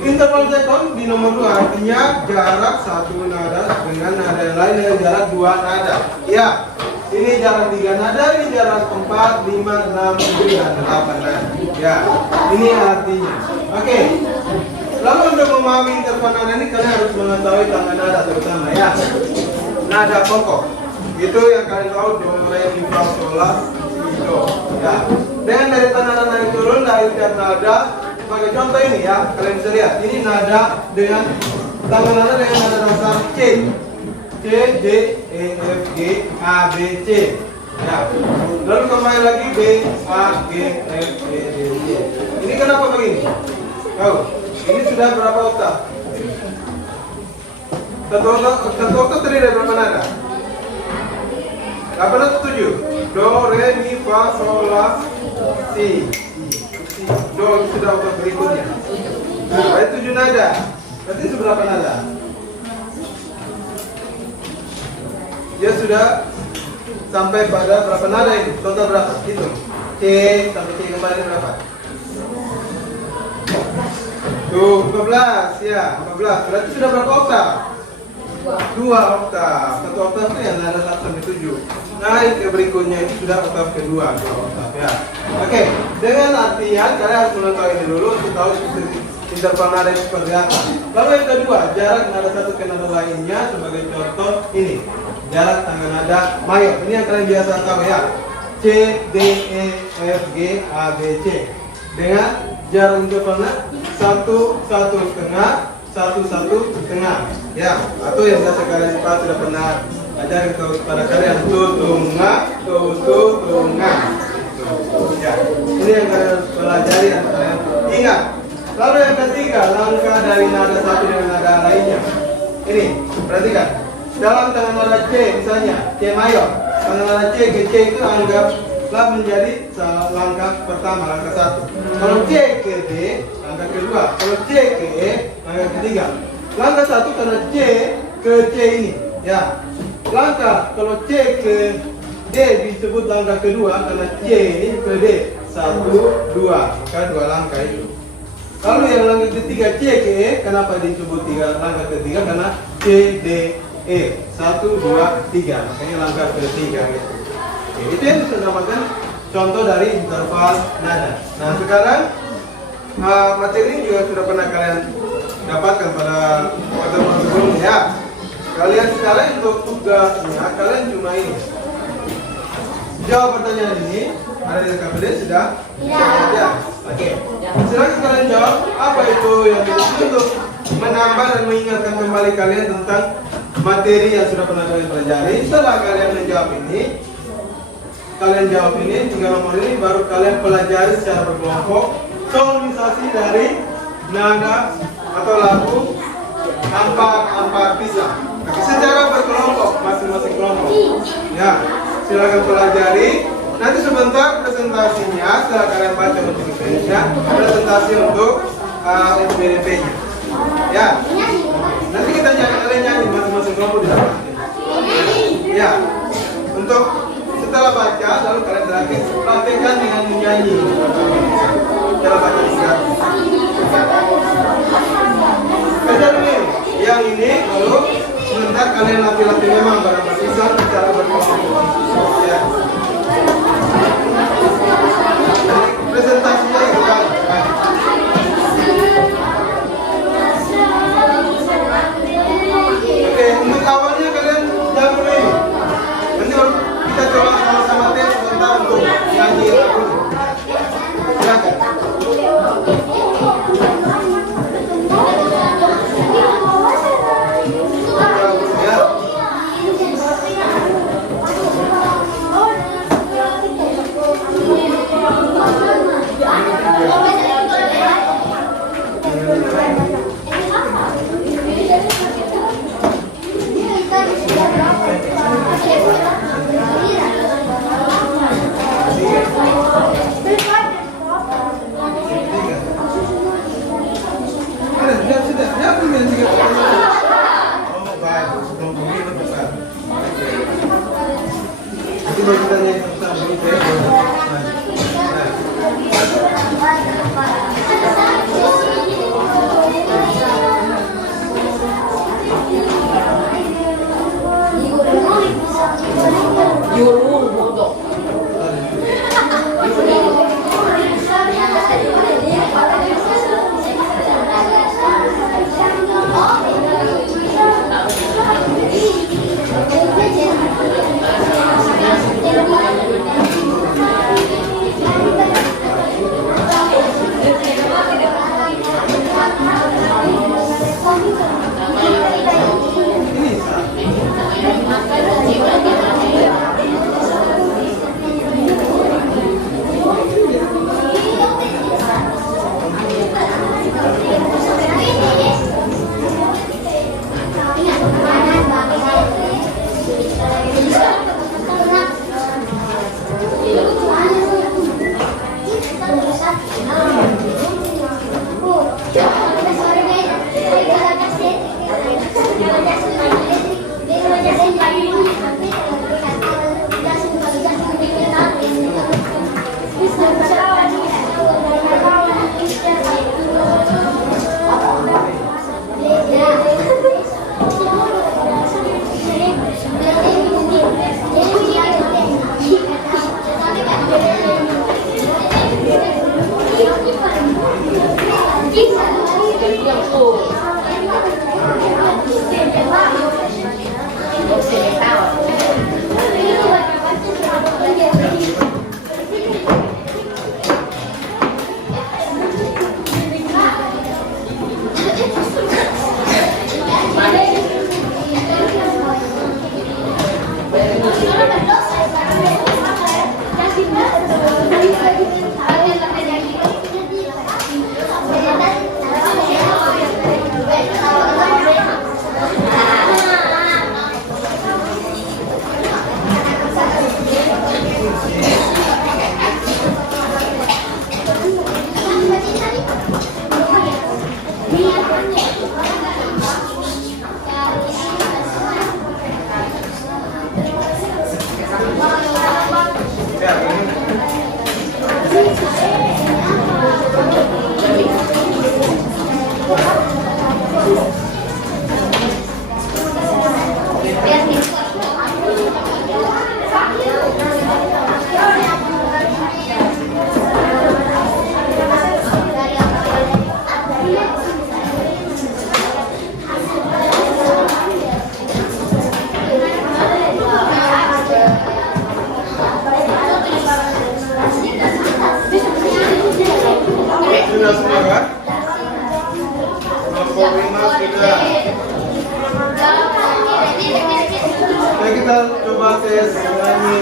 Interval second di nomor 2 artinya jarak satu nada dengan nada yang lain dari jarak 2 nada. Ya, ini jarak 3 nada, ini jarak 4, 5, 6, 7, dan 8 nada. Ya, ini artinya. Oke. Lalu untuk memahami interval nada ini kalian harus mengetahui tangga nada terutama ya. Nada pokok. Itu yang kalian tahu do, re, mi, fa, sol, la, si, do. Ya. Dengan dari nada naik turun dari tiap nada. Sebagai contoh ini ya, kalian bisa lihat. Ini nada dengan tangga nada dengan nada dasar C. C, D, E, F, G, A, B, C. Ya. Lalu kembali lagi B, A, G, F, G, D, C. Ini kenapa begini? Tahu? Ini sudah berapa oktav? Satu oktav terdiri dari berapa nada? 8 atau 7? Do, re, mi, fa, sol, la, si. Do itu sudah oktav berikutnya. Berarti 7 nada. Berarti seberapa nada? Dia sudah sampai pada berapa nada itu? Total berapa? Hitung. C sampai C kembali berapa? Tuh, 14 ya, 14. Berarti sudah berapa oktav? 2 oktav. 1 oktav itu yang nada 1 sampai 7. Naik ke berikutnya itu sudah oktav kedua, 2 oktav ya. Oke, dengan artian kalian harus mengetahui ini dulu untuk tahu interval nada itu seperti apa. Lalu yang kedua, jarak nada satu ke nada lainnya sebagai contoh ini. Jarak tangga nada mayor. Ini yang kalian biasa tahu ya. C, D, E, F, G, A, B, C. Dengan jarak intervalnya 1, 1,5, 1, 1,5 ya, atau yang biasa kalian sudah pernah ajarin kepada kalian tutunga ya. Ini yang kalian pelajari dan kalian ingat. Lalu yang ketiga, langkah dari nada satu dengan nada lainnya. Ini perhatikan, dalam tangga nada C misalnya C mayor, tangga nada C ke C itu anggaplah menjadi langkah pertama, langkah 1. Kalau C ke D, langkah kedua. Kalau C ke E, langkah ketiga. Langkah 1 karena C ke C ini ya. Langkah kalau C ke D disebut langkah kedua karena C ini ke D 1, 2, maka 2 langkah itu. Lalu yang langkah ketiga C ke E, kenapa disebut langkah ketiga? Karena C, D, E 1, 2, 3, makanya langkah ketiga gitu. Oke, itu yang dinamakan contoh dari interval nada. Nah sekarang materi ini juga sudah pernah kalian dapatkan pada pertemuan sebelumnya ya. Kalian sekarang untuk tugasnya kalian cuma ini, jawab pertanyaan ini. Ada di KPD sudah? Ya. Oke. Silakan kalian jawab apa itu yang dituju untuk menambah dan mengingatkan kembali kalian tentang materi yang sudah pernah kalian pelajari. Setelah kalian menjawab ini, kalian jawab ini, tinggal nomor ini, baru kalian pelajari secara berkelompok solonisasi dari nada atau lagu empat pisah. Oke, secara berkelompok, masing-masing kelompok. Ya, silakan pelajari. Nanti sebentar presentasinya, setelah kalian baca untuk Indonesia, presentasi untuk SPDP-nya. Ya, nanti kita kalian nyanyi masing-masing kelompok di dalam. Ya, untuk setelah baca, lalu kalian terakhir praktekkan dengan menyanyi. Cara baca singkat. Kejar ini, yang ini, lalu sebentar kalian latih-latih memang barang barisan secara berkelompok. Ya. Presentasinya itu kan.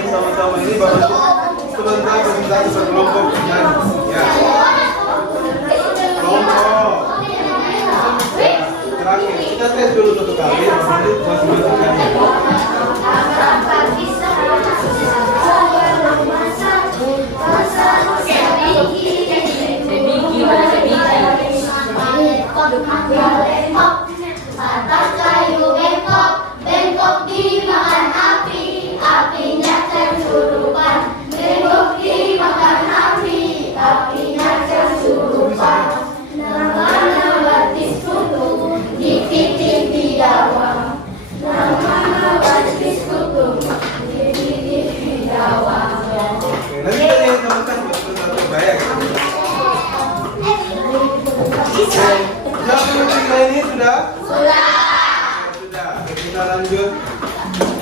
bersama-sama ini baru sebentar presentasi berkelompok nyanyi. Ya. Kelompok. Terakhir kita tes dulu satu kali, nanti masing-masing nyanyi. Atas kayu bengkok dimakan api, apinya tersurupan. Bengkok dimakan api, apinya tersurupan. Nama batis kutu dikitip di dawang. Nama batis kutu dikitip di dawang. Nanti kita yang teman-teman bersatu bayar. Jam tiga ini sudah? Sudah. Oke, kita lanjut.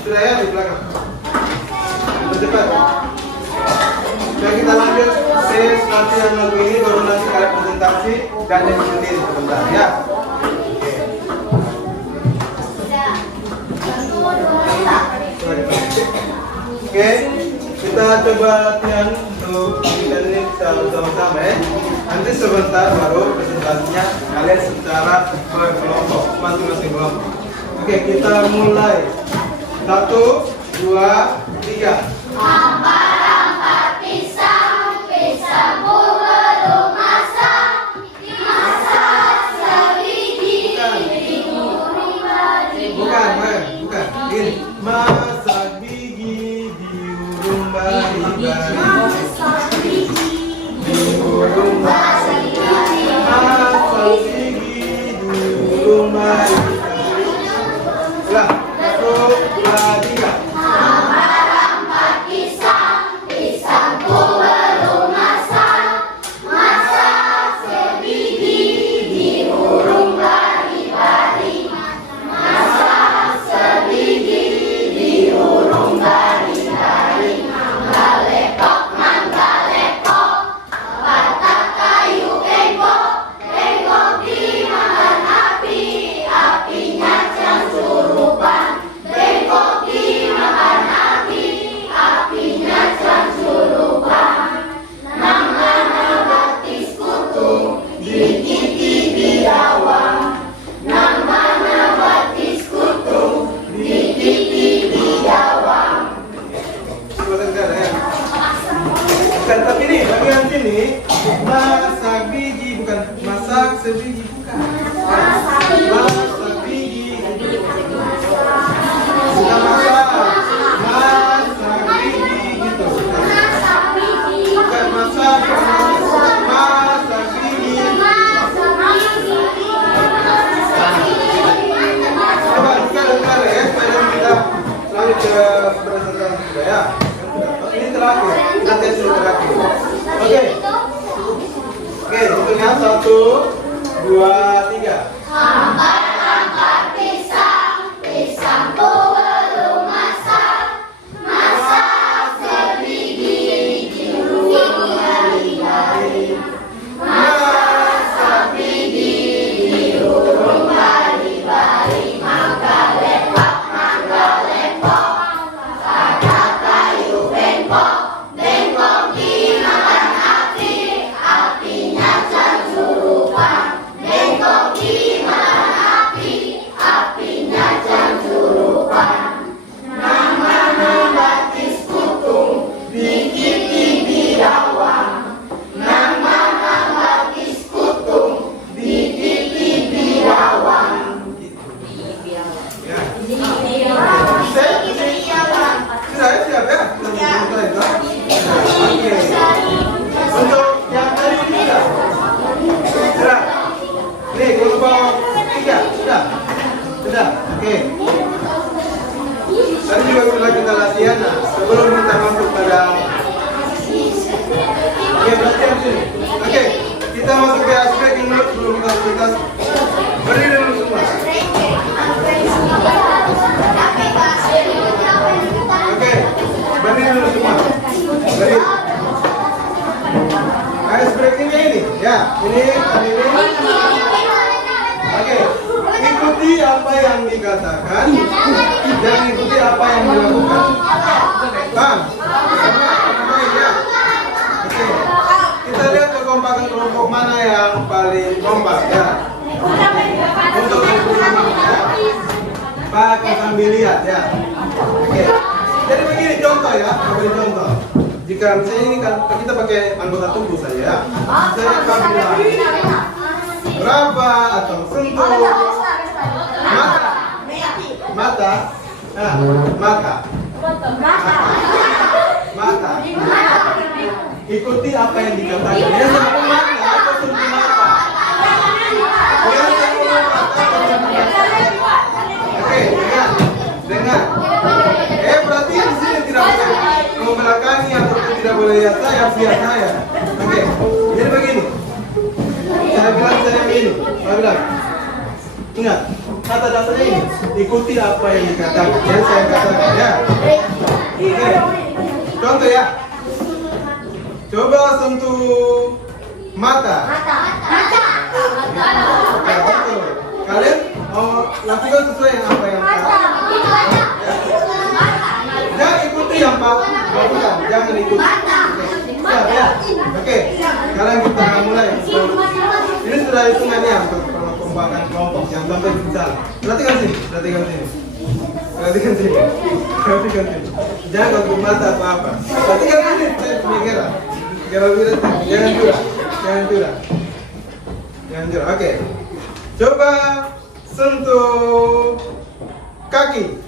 Sudah ya di belakang. Cepat. Oke, kita lanjut. Ses latihan lagu ini baru nanti kalian presentasi dan yang sendiri sebentar ya. Oke, kita coba latihan untuk kita ini bersama-sama ya. Nanti sebentar baru presentasinya kalian secara berkelompok, masing-masing kelompok. Oke, kita mulai. 1, 2, 3. Ampar-ampar pisang, pisangku belum masak. Dimasak sebiji, diurung bari. Bukan. Ini masak biji diurung bari-bari. Masak biji diurung bari-bari. Ulang. 1, 2, 3. Ampar-ampar pisang, pisangku belum masak. Masak sebiji, diurung bari-bari. Masak sebiji, diurung bari-bari. Mangga lepok, patah kayu bengkok, bengkok dimakan api, apinya cangcurupan. Bengkok dimakan api, apinya cangcurupan. Nama batis kutu dikitip di dawang. Nama batis kutu dikitip di dawang. Bukan, tapi nih bagian sini masak biji, bukan masak sebiji, bukan. Masak biji, bukan masak biji gitu. Bukan masak biji. Coba bentar ya, sebelum kita lanjut ke presentasi juga ya. Ini terakhir, kita tes dulu terakhir. Oke, hitungnya 1, 2, 3. Ampar-ampar pisang, pisangku belum masak. Masak sebiji, diurung bari-bari. Masak biji, diurung bari-bari. Mangga lepok, patah kayu bengkok, bengkok dimakan api, apinya cangcurupan. Bengkok dimakan api, apinya cangcurupan. Nama batis kutu dikitip di dawang. Nama batis kutu dikitip di dawang. Ya. Sudah siap ya? Oke. Untuk yang tadi sudah. Sudah. Nih, kelompok 3 sudah. Oke. Tadi juga sudah kita latihan. Nah, sebelum kita masuk pada latihan sini. Oke, kita masuk ke aspek yang dulu sebelum kita aktivitas. Berdiri dulu semua. Oke, berdiri dulu semua. Berdiri. Ice breakingnya ini, ya. Ini. Oke, ikuti apa yang dikatakan, jangan ikuti apa yang dilakukan. Paham? Ya. Oke. Kita lihat kekompakan kelompok mana yang paling kompak ya. Untuk pakai sambil lihat ya. Oke. Jadi begini contoh ya, beri contoh. Jika misalnya ini kan kita pakai anggota tubuh saja. Saya akan bilang berapa atau sentuh mata, mata, mata. Ikuti apa yang dikatakan. Ya sama mata atau sentuh mata. Ya sama mata atau sentuh mata. Oke, dengar. Berarti di sini tidak boleh membelakangi ataupun tidak boleh lihat saya. Oke, jadi begini. Saya bilang ini. Saya bilang, ingat, kata dasarnya ini. Ikuti apa yang dikatakan. Yang saya katakan ya. Oke, contoh ya. Coba sentuh mata. Kalian mau lakukan sesuai yang apa yang jangan ikuti yang lakukan, jangan ikuti. Oke, sekarang kita mulai. Ini sudah hitungannya untuk perombakan kelompok yang sampai besar. Perhatikan sini. Jangan ganggu mata apa. Perhatikan sini, saya punya Gera. Jangan curang. Oke. Coba sentuh kaki.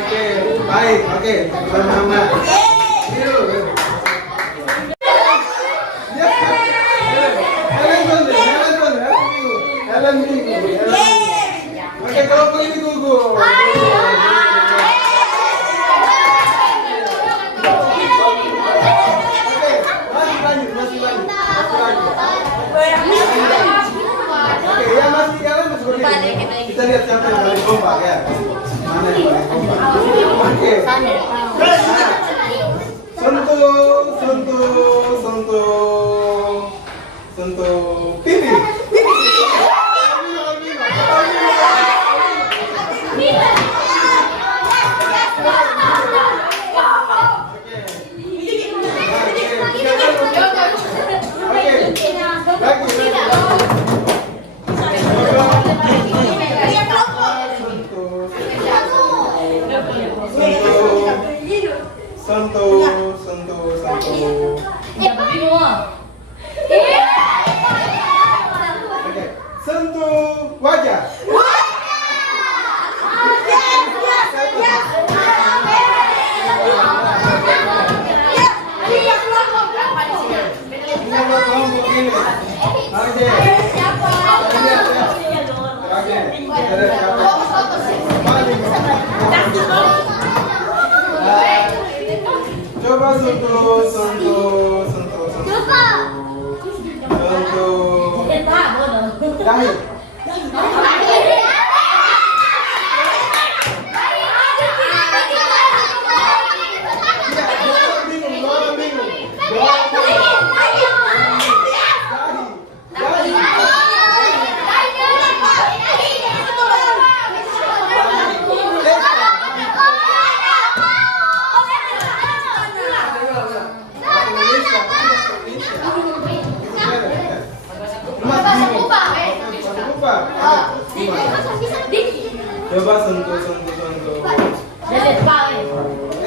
Oke, baik. Oke, sama-sama. Oke, kalau begini gugur. Masih lanjut. Oke, ya masih jalan seperti ini. Kita lihat siapa yang paling kompak ya. Mana yang paling kompak? Oke. Sentuh pipi. Sentuh. Oke, sentuh wajah. Ini buat kelompok ini. Oke. Coba sentuh dahi. Coba sentuh.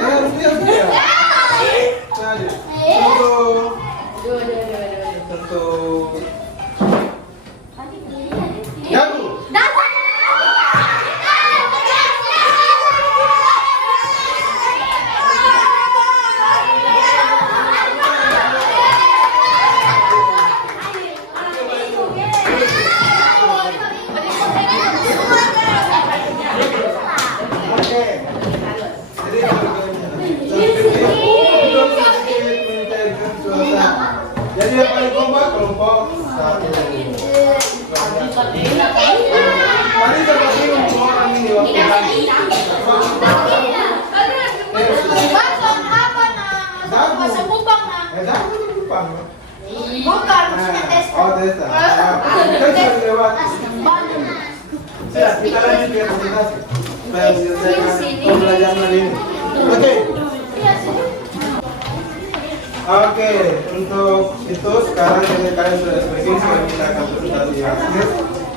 Harus lihat dia. Sentuh. Dagu. Jadi yang paling kompak kelompok satu. Tadi sempat bingung semua orang ini waktu tadi. Dagu. Bukan, maksudnya tes. Oh, tes. Kita sudah lewat. Siap, kita lanjut ke presentasi. Supaya menyelesaikan pembelajaran hari ini. Oke. Oke, untuk itu sekarang kalian sudah begini, sekarang kita akan presentasi akhir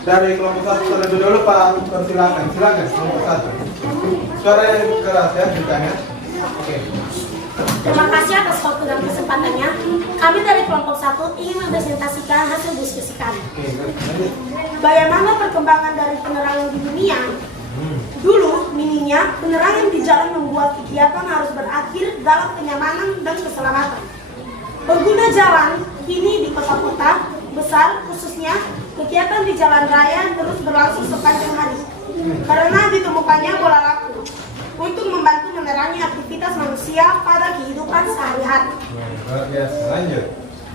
dari kelompok 1 terlebih dahulu. Pak, persilakan, silakan kelompok 1. Suara yang keras ya, ditanya. Oke. Terima kasih atas waktu dan kesempatannya. Kami dari kelompok 1 ingin mempresentasikan hasil diskusi kami. Lanjut. Bagaimana perkembangan dari penerangan di dunia? Dulu, minimnya penerangan di jalan membuat kegiatan harus berakhir dalam kenyamanan dan keselamatan. Pengguna jalan kini di kota-kota besar khususnya kegiatan di jalan raya terus berlangsung sepanjang hari karena ditemukannya bola lampu untuk membantu menerangi aktivitas manusia pada kehidupan sehari-hari. Luar biasa. Lanjut.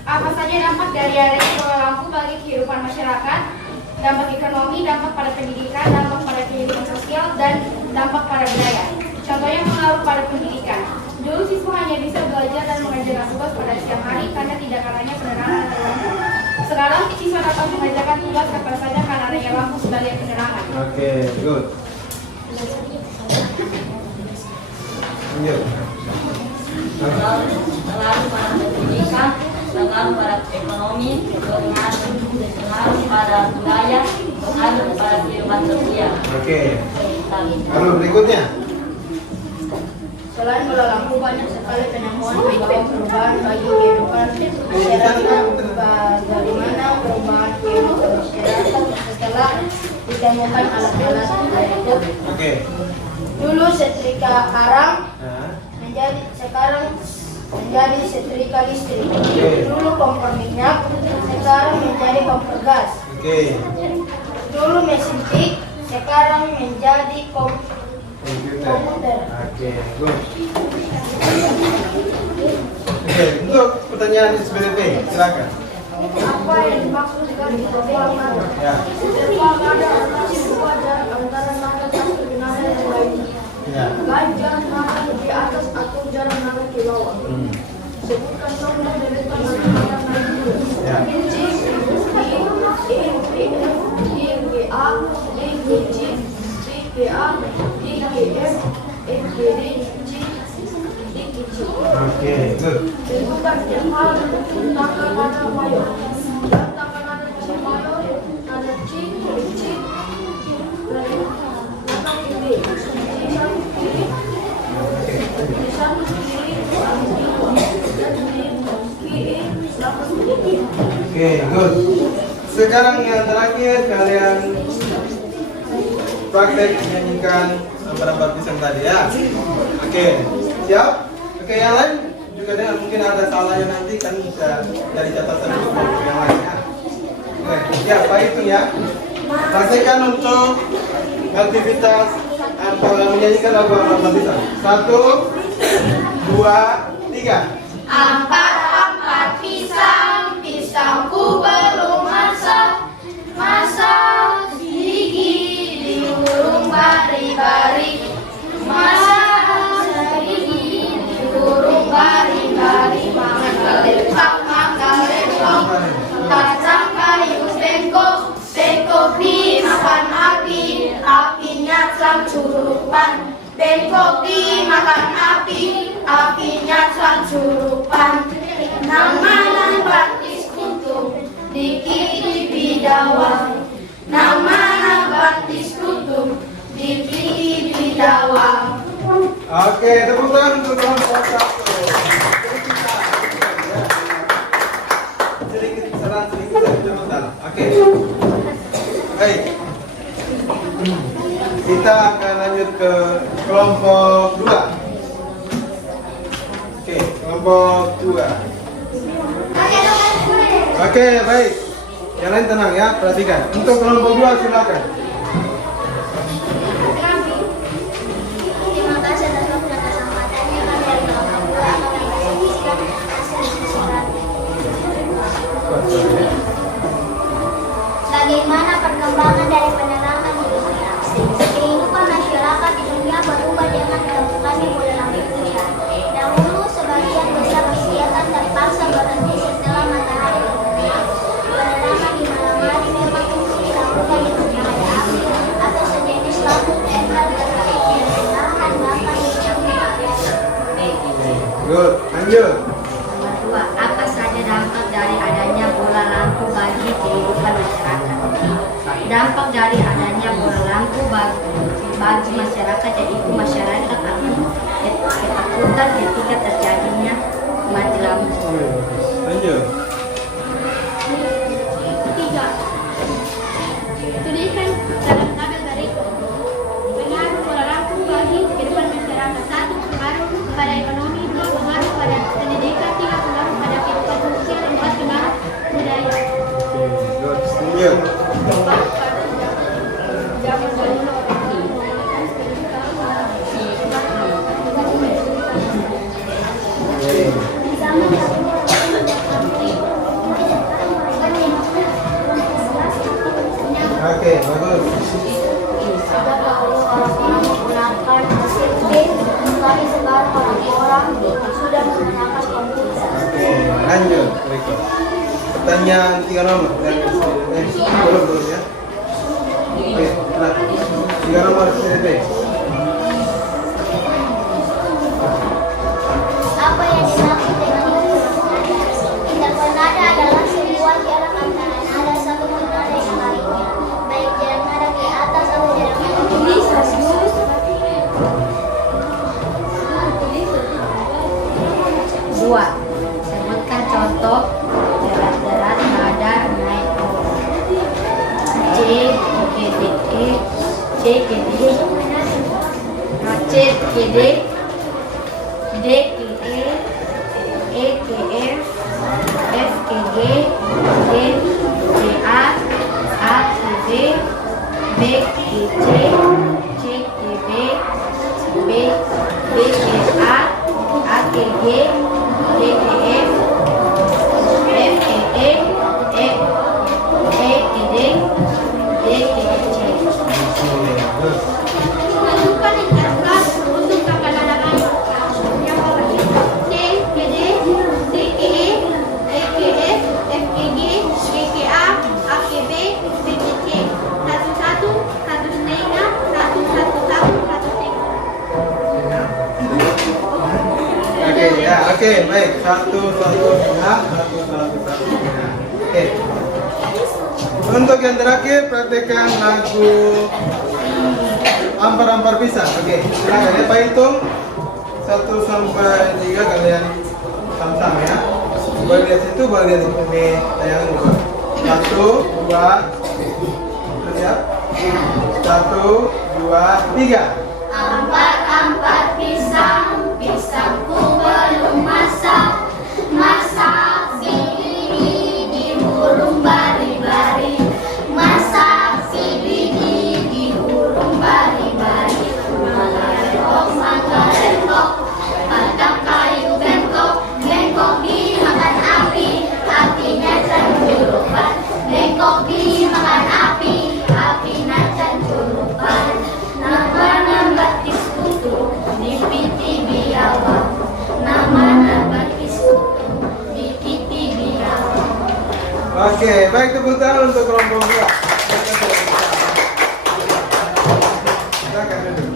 Apa saja dampak dari adanya bola lampu bagi kehidupan masyarakat? Dampak ekonomi, dampak pada pendidikan, dampak pada kehidupan sosial, dan dampak pada budaya. Contohnya pengaruh pada pendidikan. Dulu siswa hanya bisa belajar dan mengerjakan tugas pada siang hari karena tidak adanya penerangan atau lampu. Sekarang siswa dapat mengerjakan tugas kapan saja karena adanya lampu sebagai penerangan. Oke, good. Lanjut. Pengaruh pada pendidikan, pengaruh pada ekonomi, pengaruh pada budaya, pengaruh pada kehidupan sosial. Oke. Lalu berikutnya. Selain bola lampu, banyak sekali penemuan membawa perubahan bagi kehidupan masyarakat. Bagaimana perubahan kehidupan masyarakat setelah ditemukan alat-alat tersebut? Oke. Dulu setrika arang Nah. sekarang menjadi setrika listrik. Oke. Dulu kompor minyak, sekarang menjadi kompor gas. Oke. Dulu mesin tik, sekarang menjadi Komputer. Oke, good. Oke, untuk pertanyaan SBDP, silakan. Apa yang dimaksud dengan keselamatan? Ya. Keselamatan adalah wajar antara nada satu dengan nada yang lainnya. Ya. Baik jarak nada di atas atau jarak nada di bawah. Sebutkan contoh dari nada naik turun. Ya. G, E, F, G, A, D, G, C, G, A, D, G, F, F, G, D, G, D, G, C. Oke, good. Sebutkan yang hal tentang nada mayor. Tentang nada C mayor, nada C, C, nada D, di satu kiri, Oke, good. Sekarang yang terakhir kalian praktek menyanyikan beberapa pisang tadi ya. Oke, siap? Oke, yang lain juga dengan mungkin ada salahnya nanti kan bisa dari catatan untuk yang lain ya. Oke, siap, baik itu ya. Praktekkan untuk aktivitas atau menyanyikan lagu beberapa pisang. 1, 2, 3. Empat pisang, pisangku belum masak, masak gigi di burung bari-bari, masak gigi di burung bari-bari, makan lempong, kacang kayu bengkok, bengkok dimakan api, apinya selang curupan. Bengkok dimakan api, apinya selang curupan. Nama batis kutu, dikit di bidawang. Nama batis kutu, dikit di bidawang. Oke, tepuk tangan untuk kelompok 1. Sedikit saran, sedikit saja. Oke. Baik. Kita akan lanjut ke kelompok 2. Oke, kelompok 2. Oke, baik. Yang lain tenang ya, perhatikan. Untuk kelompok 2 silakan. Terima kasih atas waktu dan kesempatannya. Kami dari kelompok 2 akan mempresentasikan hasil diskusi kami. Bagaimana perkembangan dari penerangan di dunia? Kehidupan masyarakat di dunia berubah dengan ditemukannya bola lampu surya. Dahulu sebagian besar kegiatan terpaksa berhenti setelah matahari dampak dari adanya bola lampu bagi masyarakat, yaitu masyarakat akan ketakutan ketika terjadinya mati lampu. Lanjut. Ketiga, tuliskan dalam tabel berikut pengaruh bola lampu bagi kehidupan masyarakat. 1. Pengaruh pada ekonomi. 2. Pengaruh pada pendidikan. 3. Pengaruh pada kehidupan sosial. 4. Pengaruh budaya. Lanjut. Zaman dahulu Oke, bagus. Sudah dahulu orang-orang menggunakan mesin B, tapi sekarang orang-orang sudah menggunakan komputer. Oke, lanjut. Berikut. Pertanyaan 3 nomor. Belum ya. Oke, nah. 3 nomor CDP. Apa yang dimaksud dengan interpernada adalah sebuah jarak antara nada satu nada yang lainnya, baik jarak nada ke atas atau jarak nada ke bawah. Dua. Sebutkan contoh derat-derat nada naik C, G, D, E, C, G, D, C, G, D, D, K, E, K, F, F, K, G, G, G, A, K, B, B, K, C, C, K, B, B, B, K, A, K, G, G, K, F, F, K, E, E, K, D, D, K, C. Tentukan interval untuk kapal larangan. Yang pertama, C, K, D, D, K, E, K, F, F, K, G, K, A, K, B, B, K, C. 1-1, 1 setengah, 1-1-1, 1 setengah. Oke, ya, oke, baik. 1, 1, 1, 1. Oke. Untuk yang terakhir, praktekkan lagu Ampar-ampar pisang. Oke, silakan ya, Pak hitung 1 sampai 3 kalian sama-sama ya. Bagian situ, bagian ini tayangan dulu. 1, 2, siap. 1, 2, 3. Ampar-ampar pisang, pisangku belum masak. Masak sini di burung bari-bari. Masak sini di burung bari-bari. Mangga lengkok, batang kayu bengkok. Bengkok dimakan api, apinya cenjurupan. Bengkok dimakan api, apinya cenjurupan. Nama-nama diskutu di piti biawak. Nama-nama diskutu di piti biawak. Oke, baik, tepuk tangan untuk kelompok 2. Silakan duduk.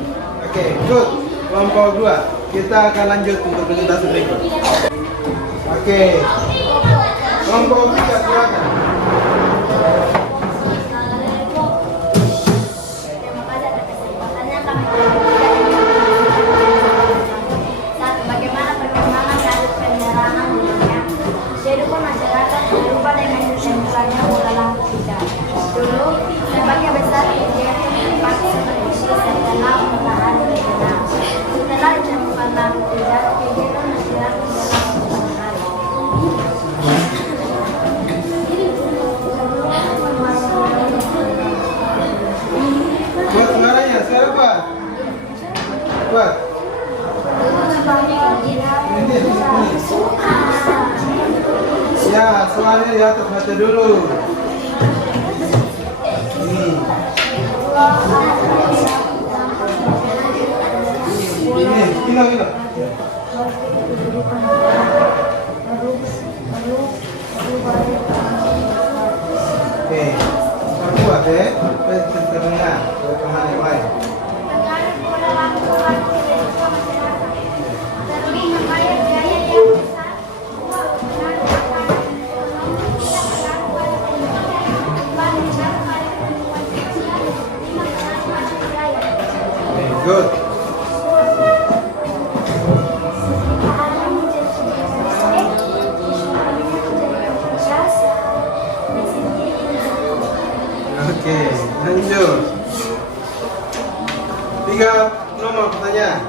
Oke, good. Kelompok 2. Kita akan lanjut untuk presentasi berikut. Oke. Kelompok 3, silakan. Terima kasih atas kesempatannya kami. Satu, bagaimana perkembangan dari penerangan dunia? Kehidupan masyarakat berubah dengan ditemukannya bola lampu hijau. Dulu, sebagian besar kegiatan dipakai seperti setelah matahari terbenam. Setelah ditemukan lampu hijau, kegiatan masyarakat dalam matahari. Buat suaranya, suara apa? Buat. Ini. Ya, suaranya di atas baca dulu. Ini. Ini. Oke, perkuat ya, supaya terdengar teman yang lain. Pengaruh bola lampu bagi kehidupan masyarakat. Terlebih membayar biaya yang besar. 2. Pengaruh pada ekonomi. 3. Pengaruh pada pendidikan. 4. Pengaruh pada kehidupan good. Oke, lanjut. 3 nomor pertanyaan.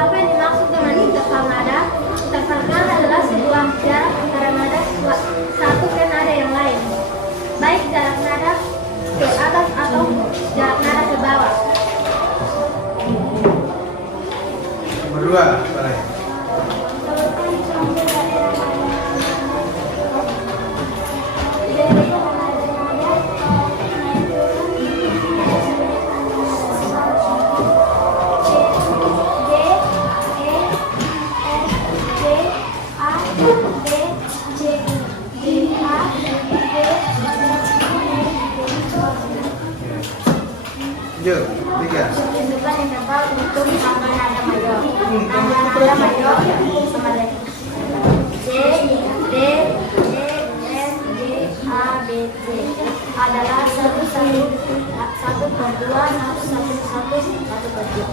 Apa yang dimaksud dengan interval nada? Interval nada adalah sebuah jarak antara nada satu ke nada yang lain, baik jarak nada ke atas atau jarak nada ke bawah. Nomor 2, boleh. Lanjut, 3. Tentukan interval untuk nama nada mayor. Nama nada mayor sama dengan C, D, E, F, G, A, B, C adalah 1 per 2, 1 per 3.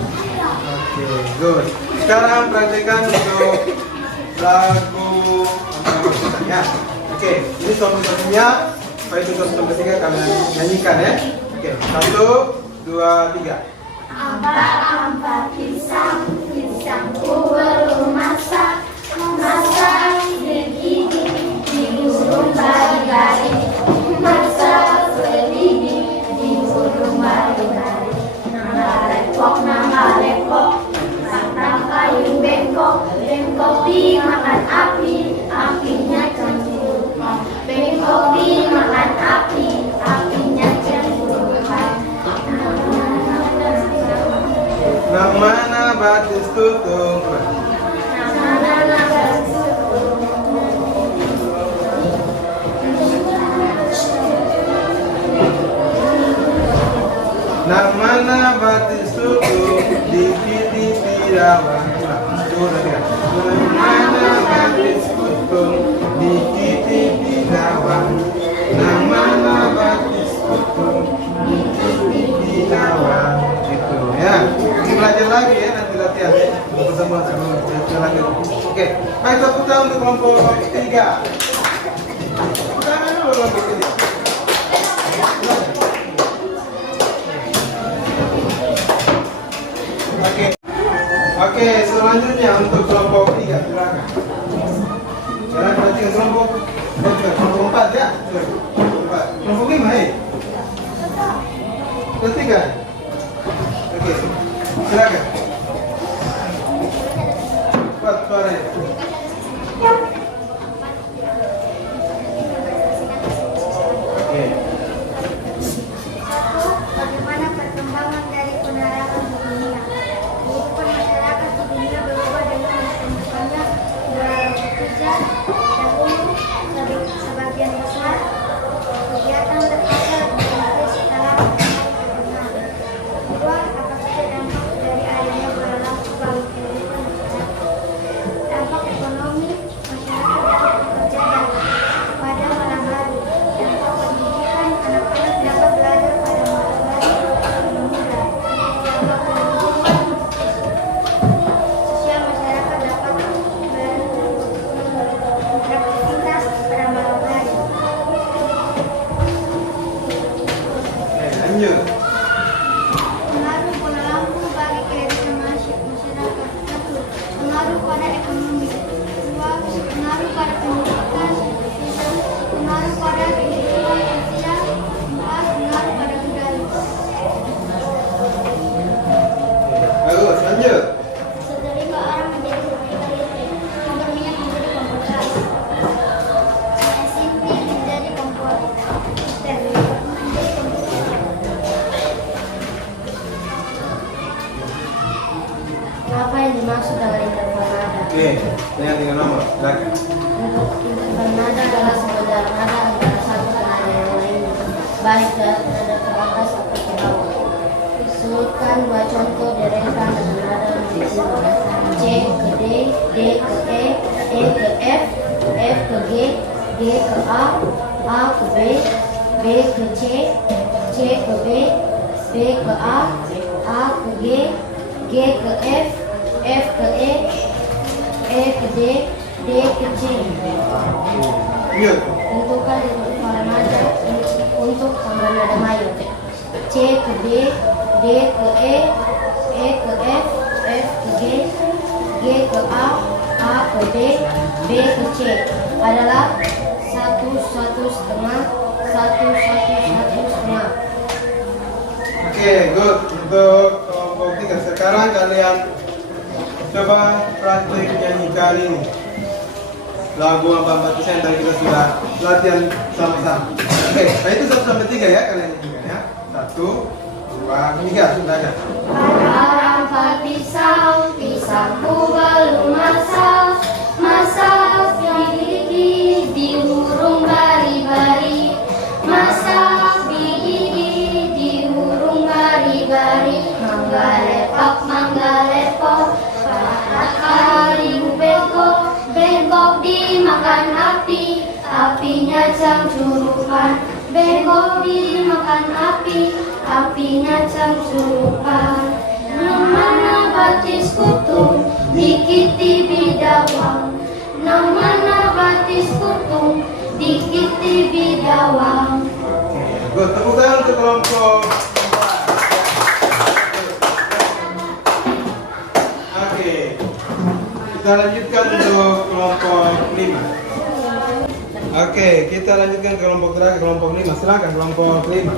Oke, good. Sekarang praktekkan untuk lagu ya. Oke, ini satu-satunya. Supaya itu 1 sampai 3 kalian nyanyikan ya. Oke, 1, 2, 3. Ambar-ambar pisangku belum masak, masak segini di burung bari-bari, masak segini di burung bari-bari. Nama lepok, kata kayu bengkok, bengkok dimakan api, apinya cemburu. Bengkok dimakan api, apinya cemburu. Mana batis tutung. Mana batis tutung di rawa. Mana batis tutung di rawa. Mana batis tutung di rawa. Itu ya. Belajar lagi ya, nanti latihan ya. Bersama lagi. Oke, baik, tepuk tangan untuk kelompok 3. Tepuk tangan dulu kelompok 3. Oke, selanjutnya untuk kelompok 3, silakan. Sekarang perhatikan kelompok 4 ya. Kelompok 5 ya. Ketiga. Oke. Silakan. Cepat suaranya. Oke. Bagaimana perkembangan dari penerangan di dunia? Kehidupan masyarakat di dunia berubah dengan ditemukannya dalam bekerja. Dahulu, sebagian besar kegiatan terpaksa dimulai setelah terkenal. Kedua, apa saja dampak dari adanya bola lampu bagi kehidupan masyarakat? Dampak ekonomi, masyarakat dapat bekerja pada malam hari. Dampak pendidikan, anak-anak dapat belajar pada malam hari lebih mudah. Dampak pendidikan, sosial masyarakat dapat beraktivitas pada malam hari. Lanjut. Pengaruh bola lampu bagi kehidupan masyarakat. 1. Pengaruh pada ekonomi. 2. Pengaruh pada pendidikan. 3. Pengaruh pada kehidupan sosial. 4. Pengaruh pada budaya. Bagus, lanjut. Seterima orang menjadi komputer listrik. Sumber minyak menjadi komputer. Mesin menjadi komputer. Menjadi komputer. Apa yang dimaksud dengan interval nada? Oke, dengan nomor. Silakan. Untuk interval nada adalah sebuah jarak nada antara satu ke nada yang lainnya, baik jarak nada ke atas atau ke bawah. Sebutkan 2 contoh deretan dengan nada berikut: C ke D, D ke E, E ke F, F ke G, G ke A ke B, B ke C, C ke B, B ke A A ke G, G ke F, F ke E ke D, D ke C. Lanjut. Tentukan struktur nada untuk tangga nada mayor. C ke D, D ke E ke F, F ke G, G ke A ke B, B ke C adalah 1, 1 setengah, 1, 1, 1 setengah. Oke, good. Untuk kelompok 3. Sekarang kalian coba praktek nyanyikan ini. Lagu Ambang Batusan yang tadi kita sudah latihan sama-sama. Oke, nah itu 1 sampai 3 ya kalian nyanyikan ya. 1, 2, 3, silakan. Ada 4 pisau, pisangku belum masak, masak gigi di hurung bari-bari, masak gigi di hurung bari-bari, mangga lepok, pada kali bengkok, bengkok dimakan api, apinya cangcurupan, bengkok dimakan api, apinya cangcurupan. Namana batis kutung, dikiti bidawang, namana batis kutung, dikiti bidawang. Good. Tepuk tangan untuk kelompok 4. Oke. Kita lanjutkan untuk kelompok 5. Oke, kita lanjutkan ke kelompok terakhir, kelompok 5. Silakan kelompok 5.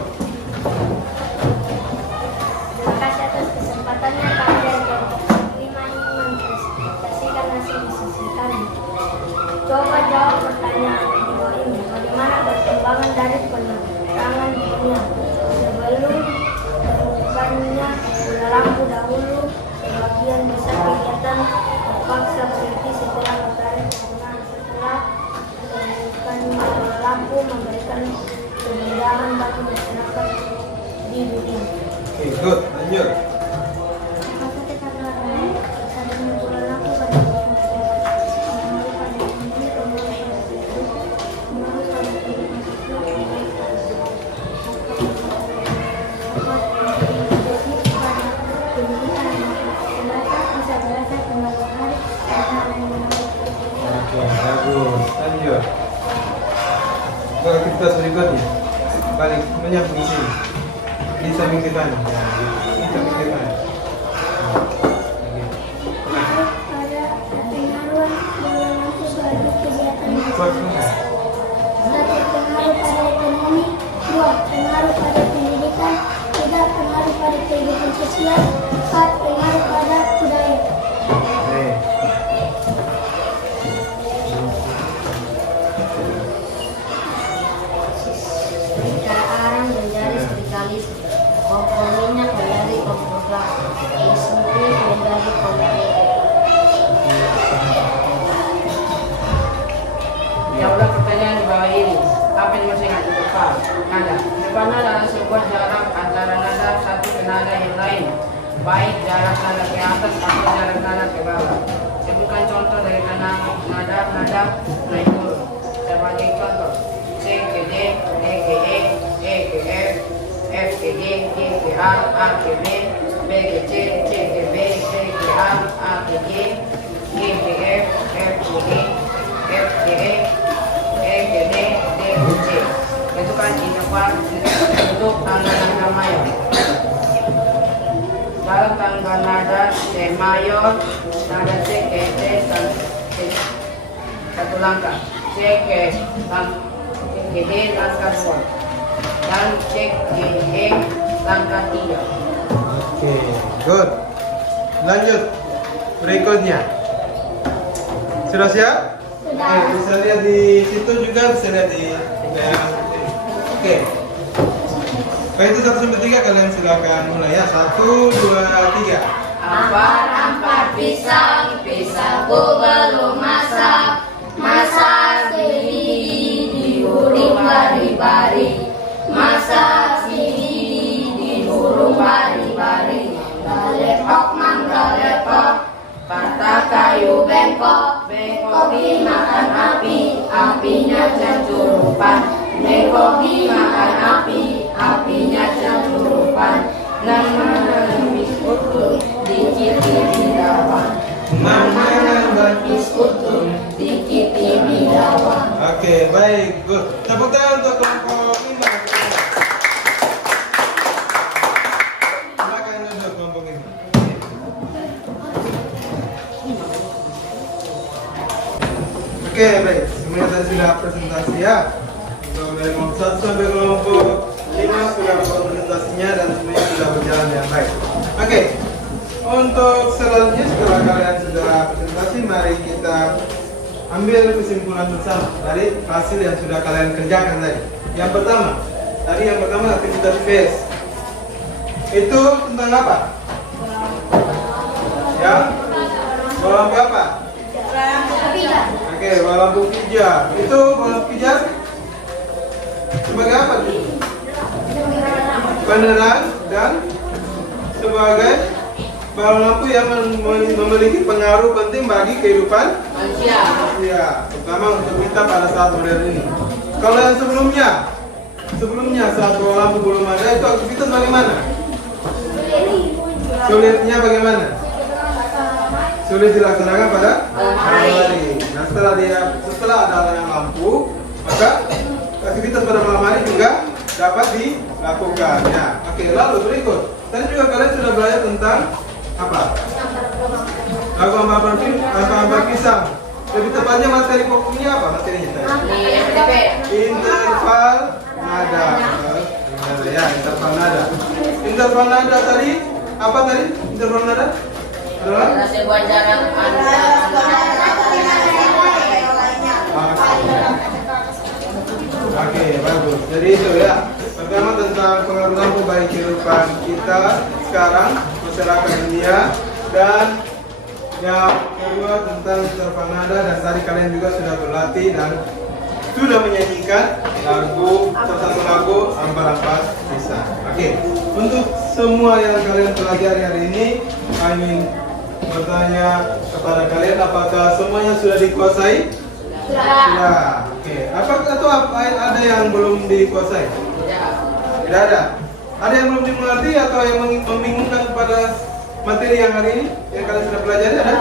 Terima kasih atas kesempatannya kami dari kelompok 5 ini mempresentasikan hasil diskusi kami. Coba jawab pertanyaan di bawah ini. Bagaimana perkembangan dari penerangan dunia sebelum temukannya bola lampu dahulu? Sebagian besar kegiatan terpaksa berhenti setelah matahari terbenam. Setelah temukannya bola lampu memberikan kemudahan bagi masyarakat di dunia. Oke, good. Lanjut. Oke, bagus. Lanjut. Ke aktivitas berikutnya. Balik menyapu di sini. Di samping depan. Di samping depan. Pada pengaruh bola lampu sebagai kegiatan Kuat. satu pengaruh pada ekonomi, 2 pengaruh pada pendidikan, 3 pengaruh pada kehidupan sosial, 4 pengaruh pada budaya. Oke. Jika arang menjadi spesialis, kompor minyak menjadi kompor gas, insulin menjadi kompor. Jawablah pertanyaan di bawah ini. Apa yang masih ingat untuk Pak? Nada. Depan adalah sebuah jarak antara nada satu ke nada yang lain, baik jarak nada ke atas atau jarak nada ke bawah. Sebutkan contoh dari nada naik turun. Sebagai contoh, C ke D, D ke E ke F, F ke G, G ke A ke B, B ke C, C ke B, C ke A ke G, G ke F, F ke G, F ke E ke D, D ke C. Itu kan interval untuk tangga nada mayor. Dalam tangga nada C mayor, nada C ke D satu langkah, C ke D langkah 2, dan C ke E langkah 3. Oke, good. Lanjut. Berikutnya. Sudah siap? Sudah. Bisa lihat di situ juga, bisa lihat di daerah. Oke. Baik, itu 1 sampai 3 kalian silakan mulai ya. 1, 2, 3. Ampar pisang, pisangku belum masak, masak gigi di hurung bari-bari, masak gigi di hurung bari-bari, mangga lepok, patah kayu bengkok, bengkok dimakan api, apinya cangcurupan, bengkok dimakan api, apinya cangcurupan, nama Oke, baik. Semuanya tadi sudah presentasi ya. Untuk dari kelompok 1 sampai kelompok 5 sudah presentasinya dan semuanya sudah berjalan dengan baik. Oke. Untuk selanjutnya setelah kalian sudah presentasi, mari kita ambil kesimpulan bersama dari hasil yang sudah kalian kerjakan tadi. Yang pertama aktivitas PES. Itu tentang apa? Ya? Bola lampu apa? Oke, bola lampu pijar. Itu bola lampu pijar sebagai apa? Penerang dan sebagai bola lampu yang memiliki pengaruh penting bagi kehidupan manusia, terutama untuk kita pada saat modern ini. Kalau yang sebelumnya saat bola lampu belum ada, itu aktivitas bagaimana? Sulitnya bagaimana? Sulit dilaksanakan pada malam hari. Nah, setelah ada lampu, maka aktivitas pada malam hari juga dapat dilakukan. Ya, oke. Lalu berikut, tadi juga kalian sudah belajar tentang apa? Lagu hampa pisang. Lebih tepatnya materi pokoknya apa materinya tadi? Interval nada. Ya, interval nada. Interval nada tadi apa tadi? Interval nada adalah sebuah jarak Oke, bagus. Jadi itu ya. Pertama tentang pengaruh lampu bagi kehidupan kita sekarang, masyarakat dunia, dan yang kedua tentang interval nada, dan tadi kalian juga sudah berlatih dan sudah menyanyikan salah satu lagu Hampa Pisang. Oke, untuk semua yang kalian pelajari hari ini, kami bertanya kepada kalian, apakah semuanya sudah dikuasai? Sudah. Oke. Apakah ada yang belum dikuasai? Tidak ada. Ada yang belum dimengerti atau yang membingungkan pada materi yang hari ini yang kalian sudah pelajari ada?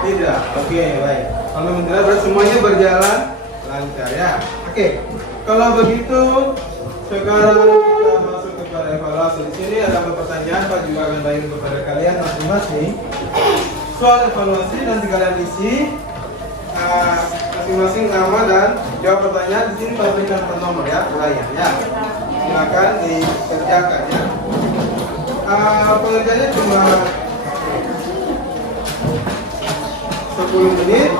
Tidak. Oke, baik. Kalau tidak, berarti semuanya berjalan lancar ya. Oke. Kalau begitu, sekarang kita masuk kepada evaluasi. Di sini ada pertanyaan, Pak juga akan bagi kepada kalian masing-masing. Soal evaluasi nanti kalian isi masing-masing nama dan jawab pertanyaan. Di sini Pak berikan per nomor ya, layar ya. Silakan dikerjakan ya. Pengerjaannya cuma 10 menit.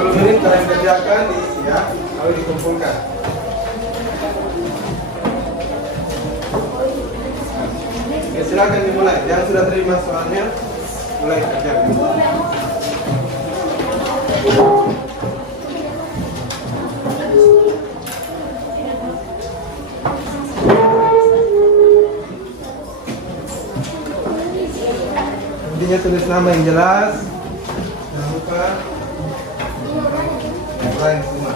Menit kalian kerjakan diisi ya, lalu dikumpulkan. Oke, silakan dimulai. Yang sudah terima soalnya mulai kerjakan. Intinya tulis nama yang jelas. Jangan lupa lain semua.